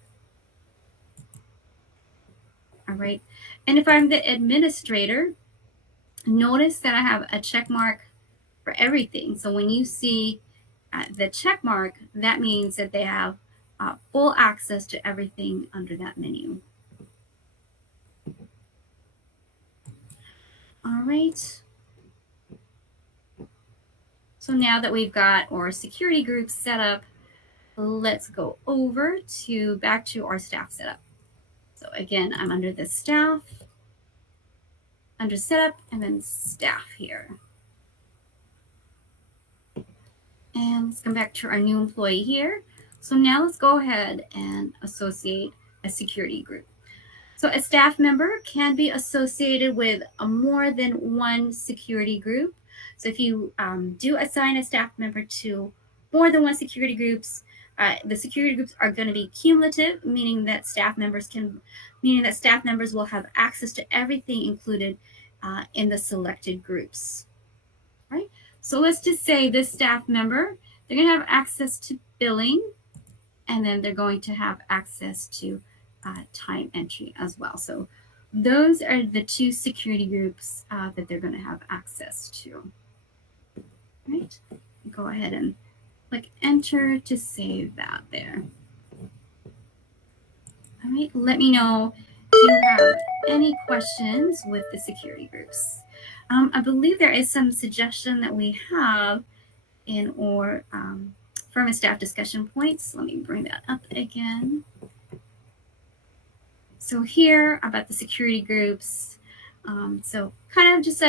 All right. And if I'm the administrator, notice that I have a check mark for everything. So when you see the check mark, that means that they have full access to everything under that menu. All right. So now that we've got our security groups set up, let's go over to back to our staff setup. So again, I'm under the staff. under setup and then staff here. And let's come back to our new employee here. So now let's go ahead and associate a security group. So a staff member can be associated with more than one security group. So if you do assign a staff member to more than one security groups, the security groups are going to be cumulative, meaning that staff members will have access to everything included in the selected groups. Right? So let's just say this staff member, they're going to have access to billing, and then they're going to have access to time entry as well. So those are the two security groups that they're going to have access to. Right? Go ahead and click enter to save that there. All right, let me know if you have any questions with the security groups. I believe there is some suggestion that we have in our firm and staff discussion points. Let me bring that up again. So here about the security groups. So kind of just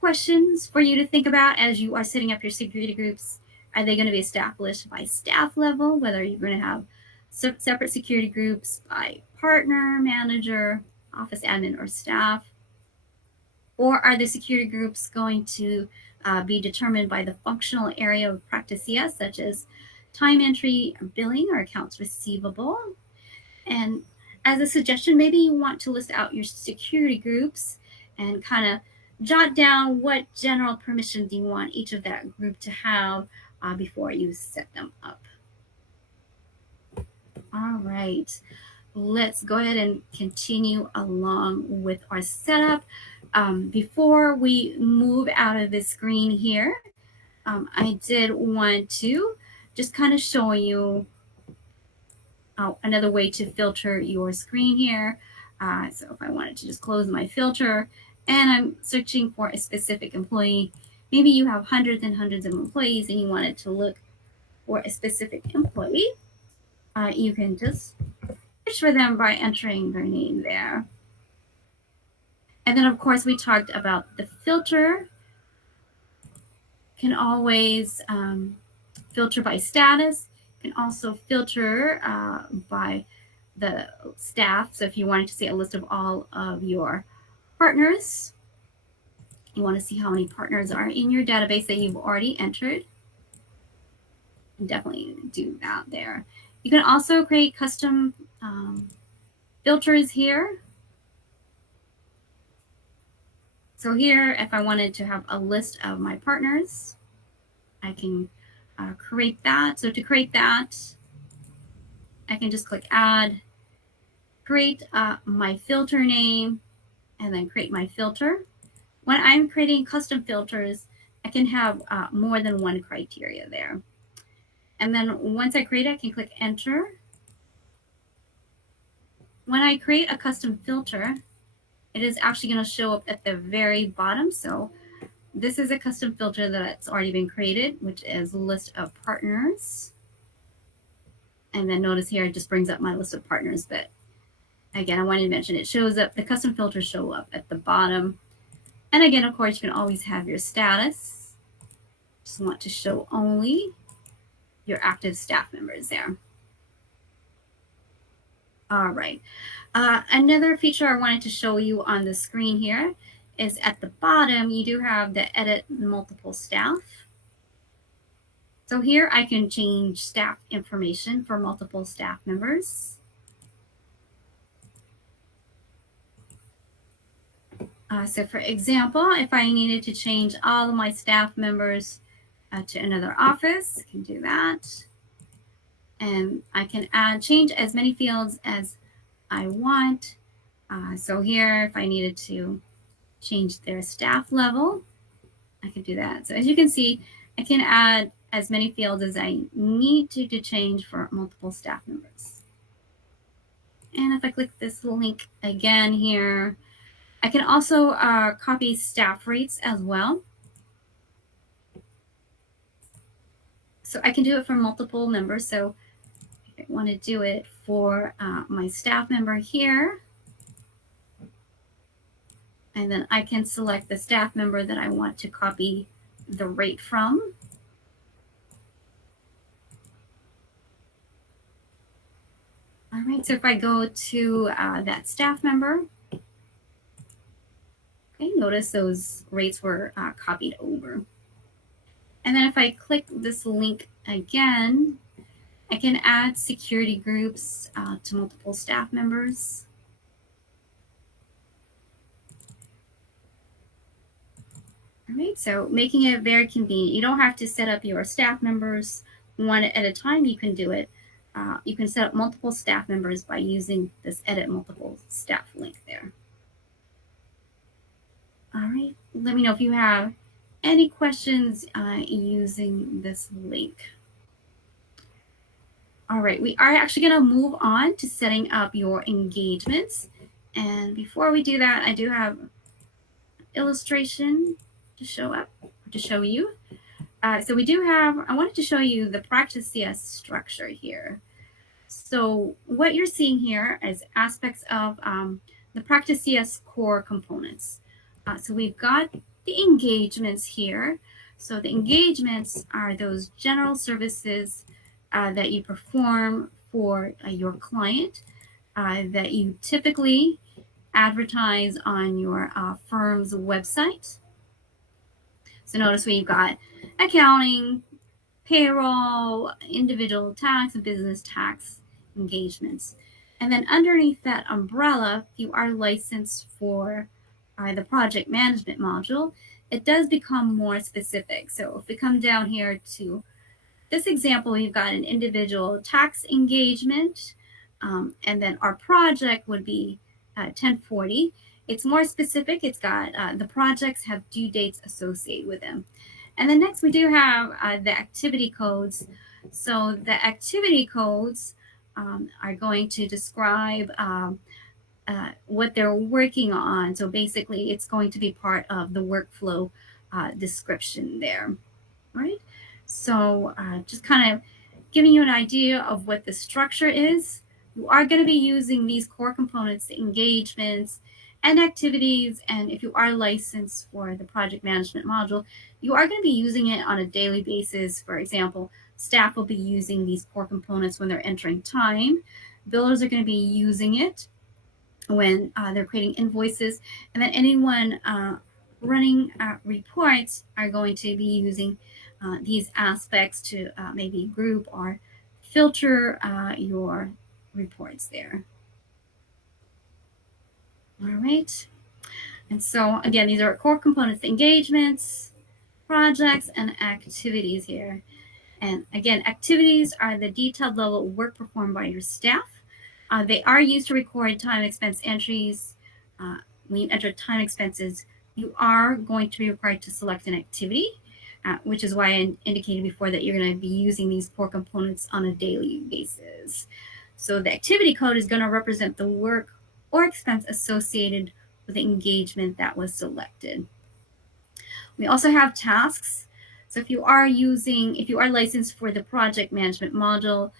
questions for you to think about as you are setting up your security groups. Are they going to be established by staff level, whether you're going to have separate security groups by partner, manager, office admin, or staff? Or are the security groups going to be determined by the functional area of practice CS, such as time entry, billing, or accounts receivable? And as a suggestion, maybe you want to list out your security groups and kind of jot down what general permissions you want each of that group to have before you set them up. All right, let's go ahead and continue along with our setup. Before we move out of the screen here, I did want to just kind of show you another way to filter your screen here. So if I wanted to just close my filter and I'm searching for a specific employee, maybe you have hundreds and hundreds of employees and you wanted to look for a specific employee, you can just search for them by entering their name there. And then, of course, we talked about the filter. Can always filter by status. Can also filter by the staff. So if you wanted to see a list of all of your partners, you want to see how many partners are in your database that you've already entered, definitely do that there. You can also create custom filters here. So here, if I wanted to have a list of my partners, I can create that. So to create that, I can just click add, create my filter name, and then create my filter. When I'm creating custom filters, I can have more than one criteria there. And then once I create it, I can click enter. When I create a custom filter, it is actually going to show up at the very bottom. So this is a custom filter that's already been created, which is list of partners. And then notice here, it just brings up my list of partners. But again, I wanted to mention it shows up, the custom filters show up at the bottom. And again, of course, you can always have your status. Just want to show only your active staff members there. All right. Another feature I wanted to show you on the screen here is at the bottom, you do have the edit multiple staff. So here I can change staff information for multiple staff members. So for example, if I needed to change all of my staff members to another office, I can do that. And I can change as many fields as I want. So here, if I needed to change their staff level, I could do that. So as you can see, I can add as many fields as I need to change for multiple staff members. And if I click this link again here, I can also copy staff rates as well. So I can do it for multiple members. So if I want to do it for my staff member here, And then I can select the staff member that I want to copy the rate from. All right, so if I go to that staff member, okay, notice those rates were copied over. And then if I click this link again, I can add security groups to multiple staff members. All right, so making it very convenient. You don't have to set up your staff members one at a time. You can do it. You can set up multiple staff members by using this edit multiple staff link there. All right, let me know if you have any questions using this link. All right, we are actually going to move on to setting up your engagements. And before we do that, I do have an illustration to show you. So we do have, I wanted to show you the Practice CS structure here. So what you're seeing here is aspects of the Practice CS core components. So we've got the engagements here. So the engagements are those general services that you perform for your client that you typically advertise on your firm's website. So notice we've got accounting, payroll, individual tax, and business tax engagements. And then underneath that umbrella, if you are licensed for the project management module, it does become more specific. So if we come down here to this example, we've got an individual tax engagement, and then our project would be 1040. It's more specific. It's got the projects have due dates associated with them. And then next we do have the activity codes. So the activity codes are going to describe what they're working on. So basically it's going to be part of the workflow description there, right? So just kind of giving you an idea of what the structure is. You are going to be using these core components, the engagements and activities. And if you are licensed for the project management module, you are going to be using it on a daily basis. For example, staff will be using these core components when they're entering time. Billers are going to be using it when they're creating invoices. And then anyone running reports are going to be using these aspects to maybe group or filter your reports there. All right. And so again, these are core components, engagements, projects, and activities here. And again, activities are the detailed level of work performed by your staff. They are used to record time expense entries. When you enter time expenses, you are going to be required to select an activity, which is why I indicated before that you're going to be using these core components on a daily basis. So the activity code is going to represent the work or expense associated with the engagement that was selected. We also have tasks. So if you are licensed for the project management module,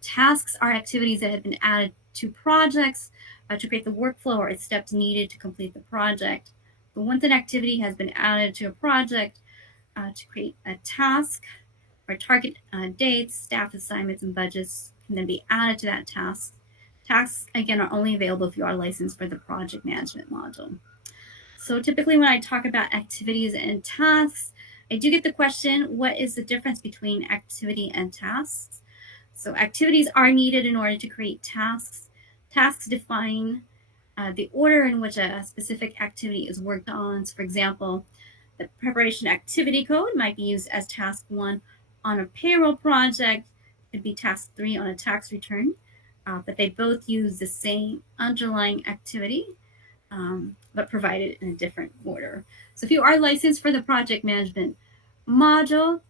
tasks are activities that have been added to projects to create the workflow or steps needed to complete the project. But once an activity has been added to a project to create a task or target dates, staff assignments, and budgets can then be added to that task. Tasks, again, are only available if you are licensed for the project management module. So typically when I talk about activities and tasks, I do get the question, what is the difference between activity and tasks? So activities are needed in order to create tasks. Tasks define the order in which a specific activity is worked on. So for example, the preparation activity code might be used as task 1 on a payroll project. It could be task 3 on a tax return, but they both use the same underlying activity, but provided in a different order. So if you are licensed for the project management module,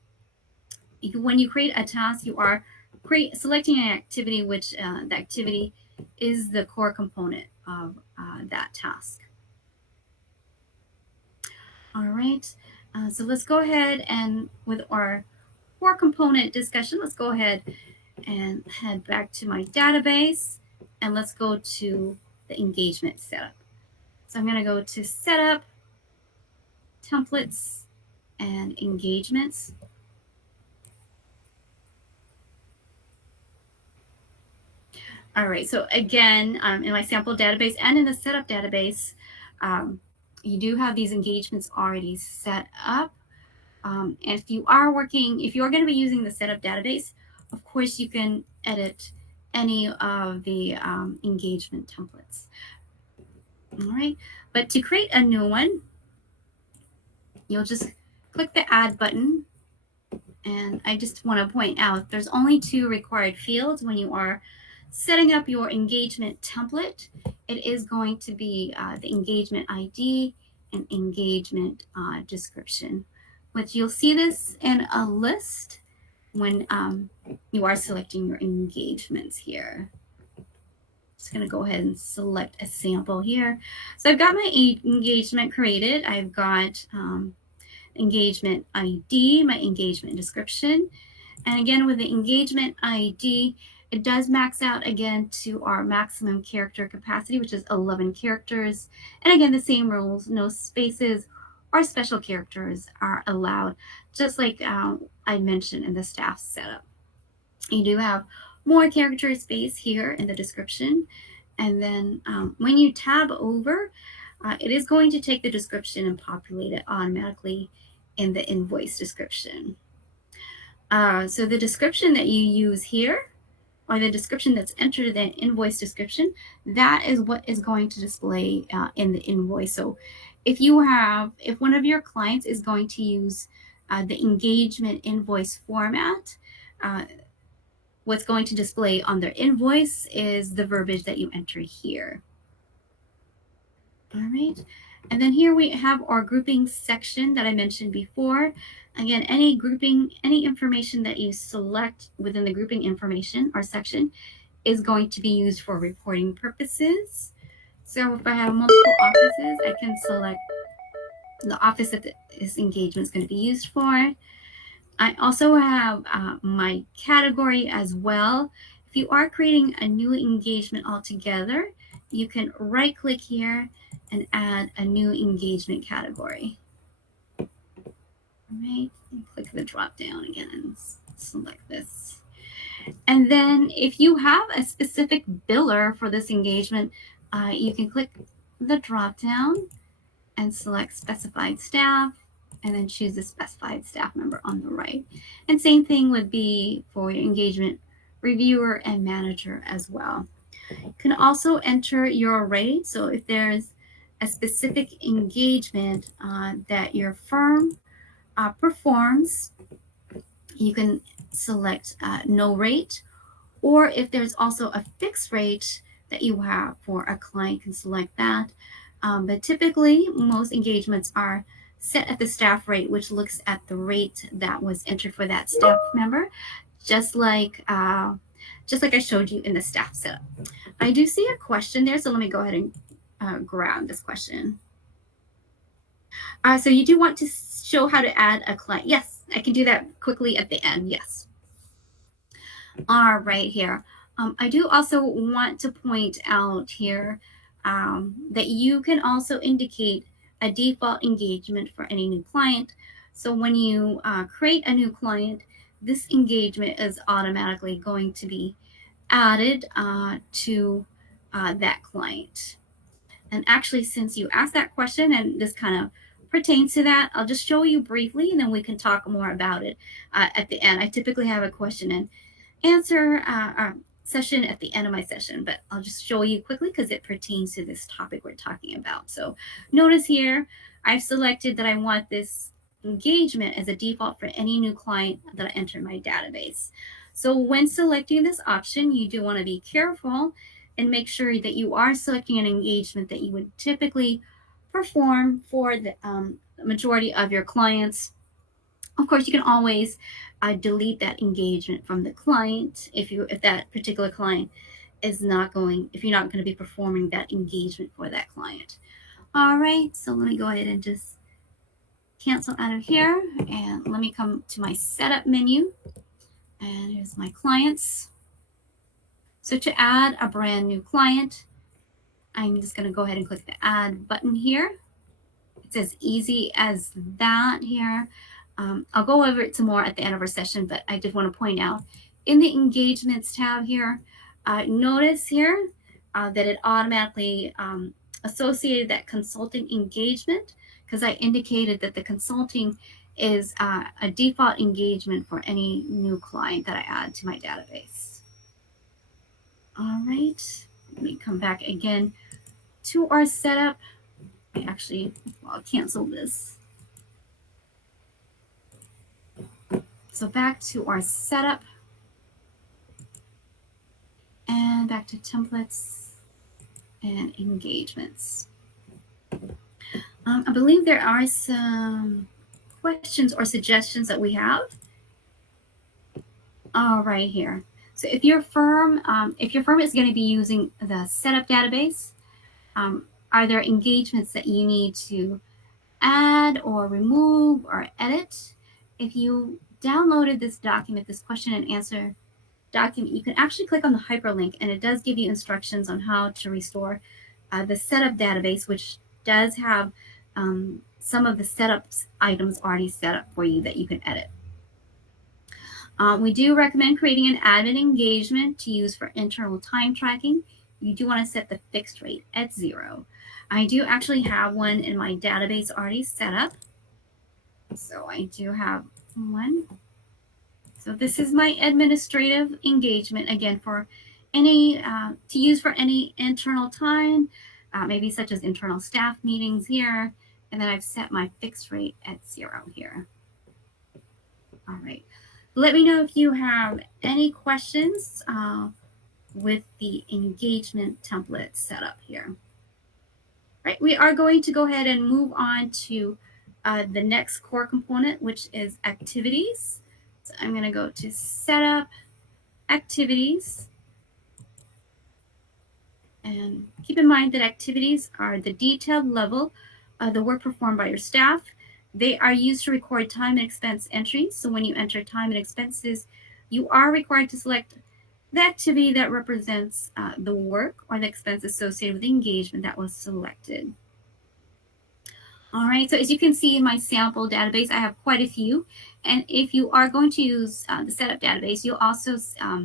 when you create a task, you are selecting an activity which the activity is the core component of that task. All right, so let's go ahead and with our core component discussion, let's go ahead and head back to my database and let's go to the engagement setup. So I'm going to go to Setup, Templates, and Engagements. All right, so again, in my sample database and in the setup database, you do have these engagements already set up. If you are going to be using the setup database, of course, you can edit any of the engagement templates. All right, but to create a new one, you'll just click the Add button. And I just want to point out there's only 2 required fields when you are setting up your engagement template. It is going to be the engagement ID and engagement description, which you'll see this in a list when you are selecting your engagements here. Just going to go ahead and select a sample here. So I've got my engagement created. I've got engagement ID, my engagement description. And again, with the engagement ID, it does max out again to our maximum character capacity, which is 11 characters. And again, the same rules, no spaces or special characters are allowed, just like I mentioned in the staff setup. You do have more character space here in the description. And then when you tab over, it is going to take the description and populate it automatically in the invoice description. So the description that you use here, or the description that's entered in the invoice description, that is what is going to display in the invoice. So if one of your clients is going to use the engagement invoice format, what's going to display on their invoice is the verbiage that you enter here. All right. And then here we have our grouping section that I mentioned before. Again, any information that you select within the grouping information or section is going to be used for reporting purposes. So if I have multiple offices, I can select the office that this engagement is going to be used for. I also have my category as well. If you are creating a new engagement altogether, you can right click here and add a new engagement category. All right, and click the drop down again and select this. And then if you have a specific biller for this engagement, you can click the drop down and select specified staff, and then choose the specified staff member on the right. And same thing would be for your engagement reviewer and manager as well. You can also enter your rate. So if there's a specific engagement that your firm performs, you can select no rate. Or if there's also a fixed rate that you have for a client, you can select that. But typically, most engagements are set at the staff rate, which looks at the rate that was entered for that staff member, just like I showed you in the staff setup. I do see a question there, so let me go ahead and grab this question. So you do want to show how to add a client? Yes, I can do that quickly at the end. Yes. All right, here. I do also want to point out here that you can also indicate a default engagement for any new client. So when you create a new client, this engagement is automatically going to be added to that client. And actually, since you asked that question and this kind of pertains to that, I'll just show you briefly and then we can talk more about it at the end. I typically have a question and answer session at the end of my session, but I'll just show you quickly because it pertains to this topic we're talking about. So notice here, I've selected that I want this engagement as a default for any new client that I enter in my database. So when selecting this option, you do want to be careful and make sure that you are selecting an engagement that you would typically perform for the majority of your clients. Of course, you can always delete that engagement from the client if that particular client is not going, if you're not going to be performing that engagement for that client. All right, so let me go ahead and just cancel out of here, and let me come to my setup menu, and here's my clients. So to add a brand new client, I'm just going to go ahead and click the add button here. It's as easy as that here. I'll go over it some more at the end of our session, but I did want to point out in the engagements tab here, notice here that it automatically associated that consulting engagement because I indicated that the consulting is a default engagement for any new client that I add to my database. All right, let me come back again to our setup. Actually, I'll cancel this. So back to our setup and back to templates and engagements. I believe there are some questions or suggestions that we have. All right here. So if your firm is going to be using the setup database, are there engagements that you need to add or remove or edit? If you downloaded this document, this question and answer document, you can actually click on the hyperlink and it does give you instructions on how to restore the setup database, which does have some of the setup items already set up for you that you can edit. We do recommend creating an admin engagement to use for internal time tracking. You do want to set the fixed rate at 0. I do actually have one in my database already set up. So I do have one. So this is my administrative engagement, again, for any, to use for any internal time, maybe such as internal staff meetings here. And then I've set my fixed rate at 0 here. All right. Let me know if you have any questions with the engagement template setup here. Right, we are going to go ahead and move on to the next core component, which is activities. So I'm going to go to Setup, Activities. And keep in mind that activities are the detailed level of the work performed by your staff. They are used to record time and expense entries. So when you enter time and expenses, you are required to select the activity that represents the work or the expense associated with the engagement that was selected. All right, so as you can see in my sample database, I have quite a few. And if you are going to use the setup database, you'll also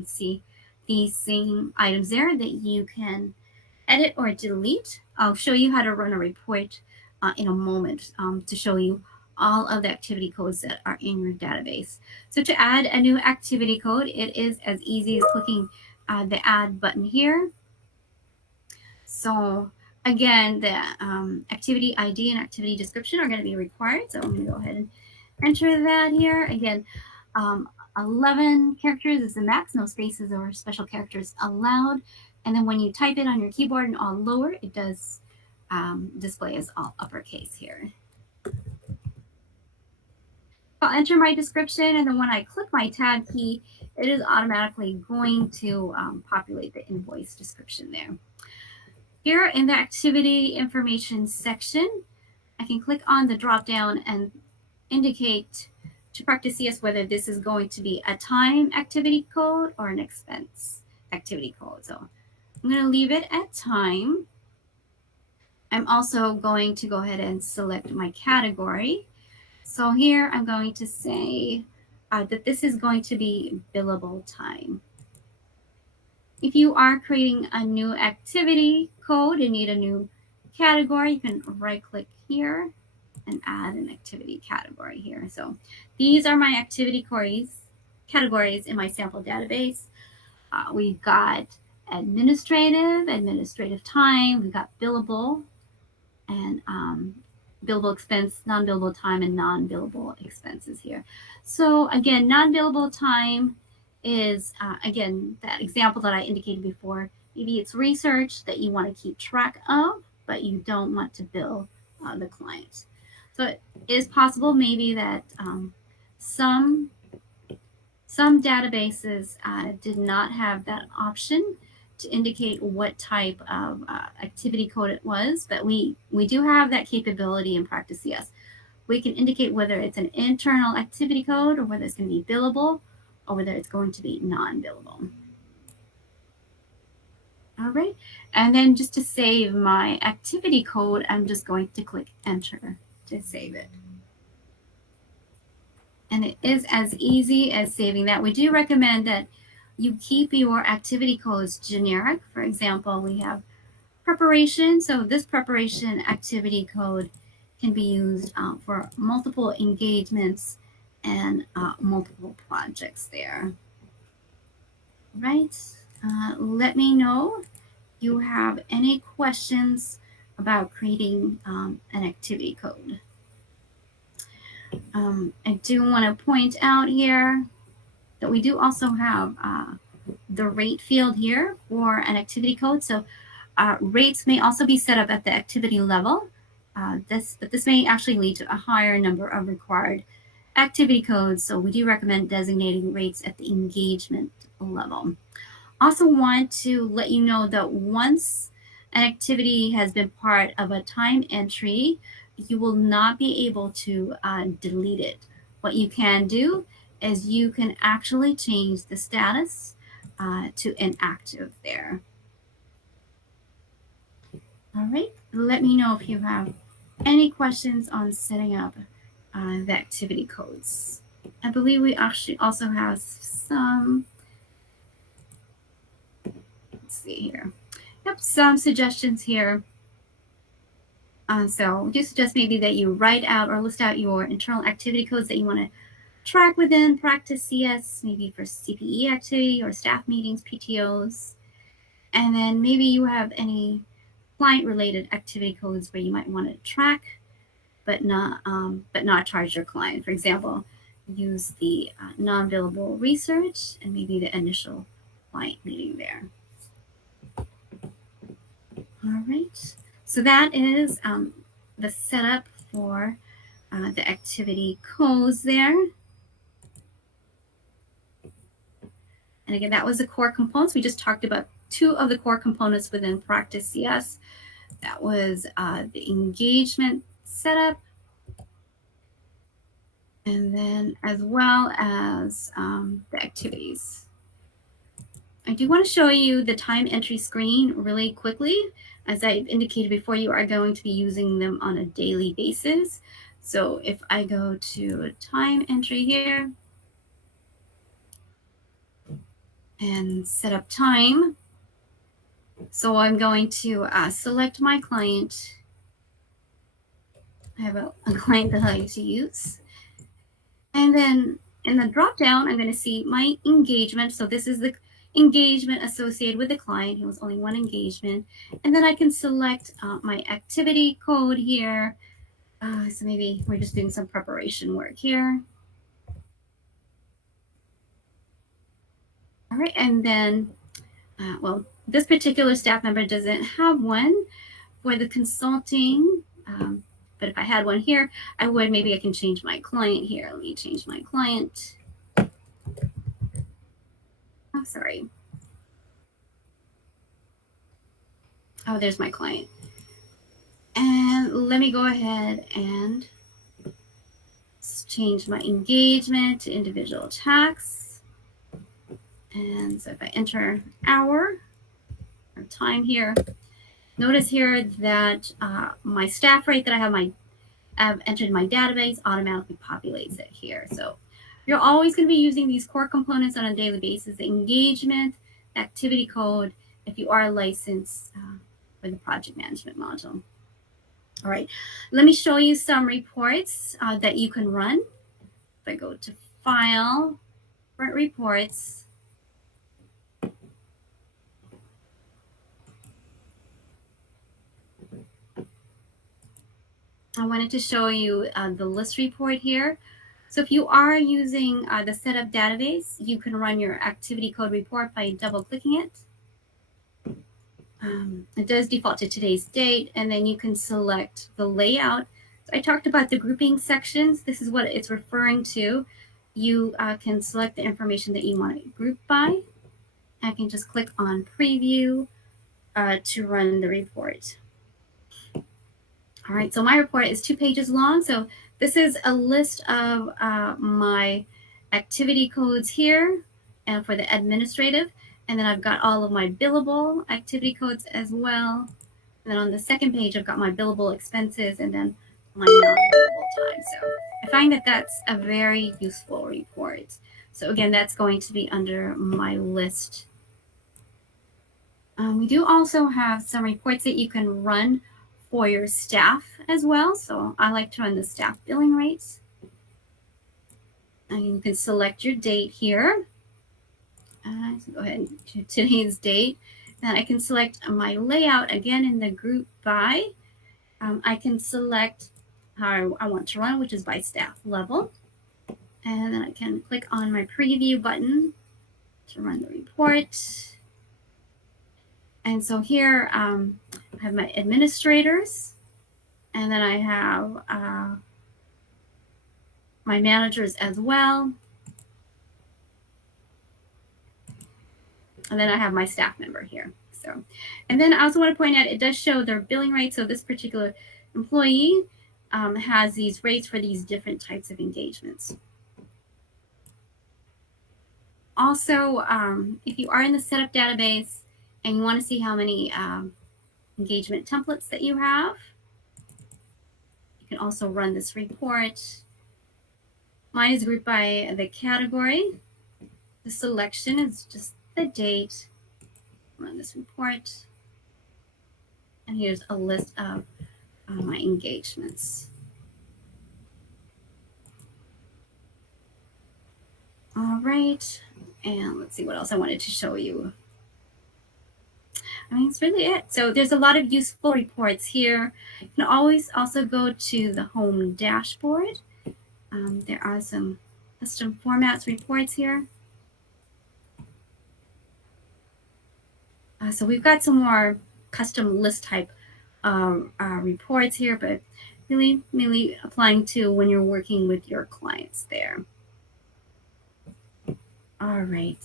see these same items there that you can edit or delete. I'll show you how to run a report in a moment to show you all of the activity codes that are in your database. So to add a new activity code, it is as easy as clicking the add button here. So again, the activity ID and activity description are going to be required. So I'm going to go ahead and enter that here. Again, 11 characters is the max, no spaces or special characters allowed. And then when you type it on your keyboard in all lower, it does display as all uppercase here. I'll enter my description, and then when I click my tab key, it is automatically going to populate the invoice description there. Here in the activity information section, I can click on the drop down and indicate to Practice CS whether this is going to be a time activity code or an expense activity code. So I'm going to leave it at time. I'm also going to go ahead and select my category. So here I'm going to say that this is going to be billable time. If you are creating a new activity code and need a new category, you can right click here and add an activity category here. So these are my activity categories in my sample database. We've got administrative time, we've got billable, and billable expense, non-billable time, and non-billable expenses here. So again, non-billable time is, again, that example that I indicated before. Maybe it's research that you want to keep track of, but you don't want to bill the client. So it is possible maybe that some databases did not have that option to indicate what type of activity code it was, but we do have that capability in Practice CS. We can indicate whether it's an internal activity code or whether it's going to be billable or whether it's going to be non-billable. All right. And then just to save my activity code, I'm just going to click enter to save it. And it is as easy as saving that. We do recommend that you keep your activity codes generic. For example, we have preparation. So this preparation activity code can be used for multiple engagements and multiple projects there. Right? Let me know if you have any questions about creating an activity code. I do want to point out here that we do also have the rate field here for an activity code. So rates may also be set up at the activity level. But this may actually lead to a higher number of required activity codes. So we do recommend designating rates at the engagement level. Also want to let you know that once an activity has been part of a time entry, you will not be able to delete it. What you can do is you can actually change the status to inactive there. All right, let me know if you have any questions on setting up the activity codes. I believe we actually also have some, let's see here. Yep, some suggestions here. So we do suggest maybe that you write out or list out your internal activity codes that you want to track within Practice CS, maybe for CPE activity or staff meetings, PTOs. And then maybe you have any client-related activity codes where you might want to track but not charge your client. For example, use the non-billable research and maybe the initial client meeting there. All right, so that is the setup for the activity codes there. And again, that was the core components. We just talked about two of the core components within Practice CS. That was the engagement setup, and then as well as the activities. I do want to show you the time entry screen really quickly. As I indicated before, you are going to be using them on a daily basis. So if I go to time entry here and set up time, so I'm going to select my client. I have a client that I like to use. And then in the drop down, I'm going to see my engagement. So this is the engagement associated with the client. It was only one engagement. And then I can select my activity code here. So maybe we're just doing some preparation work here. All right, and then, well, this particular staff member doesn't have one for the consulting, but if I had one here, I would. Maybe I can change my client here. Let me change my client. Oh, sorry. Oh, there's my client. And let me go ahead and change my engagement to individual tax. And so if I enter hour or time here, notice here that my staff rate that I've entered in my database automatically populates it here. So you're always going to be using these core components on a daily basis: the engagement, activity code, if you are licensed for the project management module. All right, let me show you some reports that you can run. If I go to File, Print Reports, I wanted to show you the list report here. So if you are using the setup database, you can run your activity code report by double-clicking it. It does default to today's date, and then you can select the layout. So I talked about the grouping sections. This is what it's referring to. You can select the information that you want to group by. I can just click on Preview to run the report. All right, so my report is 2 pages long. So this is a list of my activity codes here and for the administrative. And then I've got all of my billable activity codes as well. And then on the second page, I've got my billable expenses and then my non-billable time. So I find that that's a very useful report. So again, that's going to be under my list. We do also have some reports that you can run for your staff as well. So I like to run the staff billing rates. And you can select your date here. So go ahead and do today's date. Then I can select my layout again in the group by. I can select how I want to run, which is by staff level. And then I can click on my preview button to run the report. And so here I have my administrators, and then I have my managers as well. And then I have my staff member here. So, and then I also want to point out, it does show their billing rates. So this particular employee has these rates for these different types of engagements. Also, if you are in the setup database and you want to see how many engagement templates that you have, you can also run this report. Mine is grouped by the category. The selection is just the date. Run this report. And here's a list of my engagements. All right, and let's see what else I wanted to show you. I mean, it's really it. So there's a lot of useful reports here. You can always also go to the home dashboard. There are some custom formats reports here. So we've got some more custom list type reports here, but really applying to when you're working with your clients there. All right,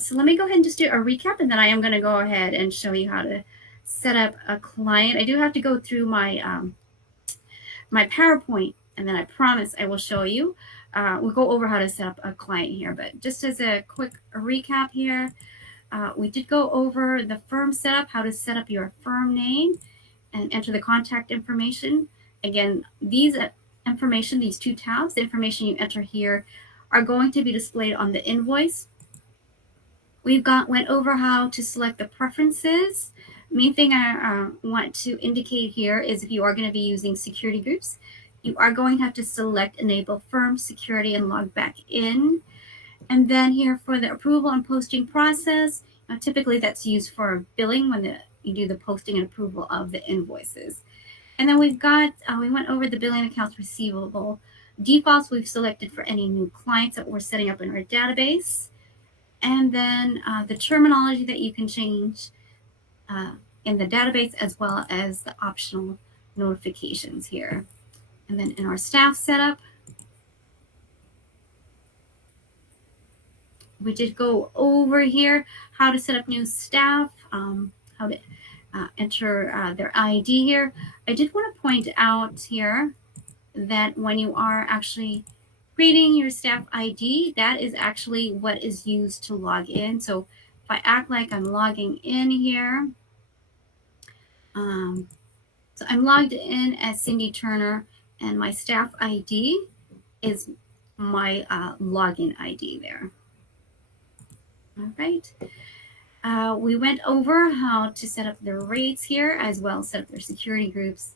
so let me go ahead and just do a recap, and then I am going to go ahead and show you how to set up a client. I do have to go through my my PowerPoint, and then I promise I will show you. We'll go over how to set up a client here, but just as a quick recap here, we did go over the firm setup, how to set up your firm name and enter the contact information. Again, these information, these two tabs, the information you enter here are going to be displayed on the invoice. We've went over how to select the preferences. Main thing I want to indicate here is if you are going to be using security groups, you are going to have to select enable firm security and log back in. And then here for the approval and posting process, typically that's used for billing when you do the posting and approval of the invoices. And then we've got, we went over the billing accounts receivable defaults we've selected for any new clients that we're setting up in our database. And then the terminology that you can change in the database, as well as the optional notifications here. And then in our staff setup, we did go over here how to set up new staff, how to enter their ID here. I did want to point out here that when you are actually creating your staff ID, that is actually what is used to log in. So if I act like I'm logging in here, so I'm logged in as Cindy Turner, and my staff ID is my login ID there. All right. We went over how to set up the rates here, as well as set up their security groups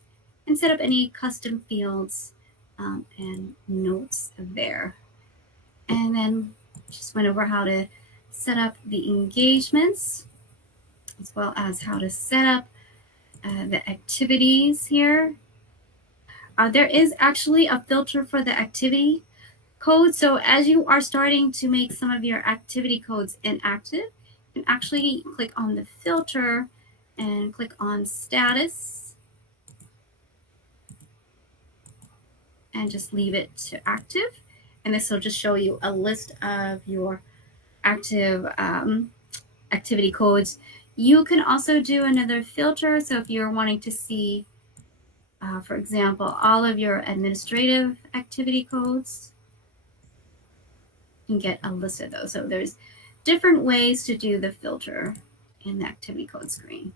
and set up any custom fields and notes there. And then just went over how to set up the engagements, as well as how to set up the activities here. There is actually a filter for the activity code. So as you are starting to make some of your activity codes inactive, you can actually click on the filter and click on status and just leave it to active. And this will just show you a list of your active activity codes. You can also do another filter. So if you're wanting to see, for example, all of your administrative activity codes, you can get a list of those. So there's different ways to do the filter in the activity code screen.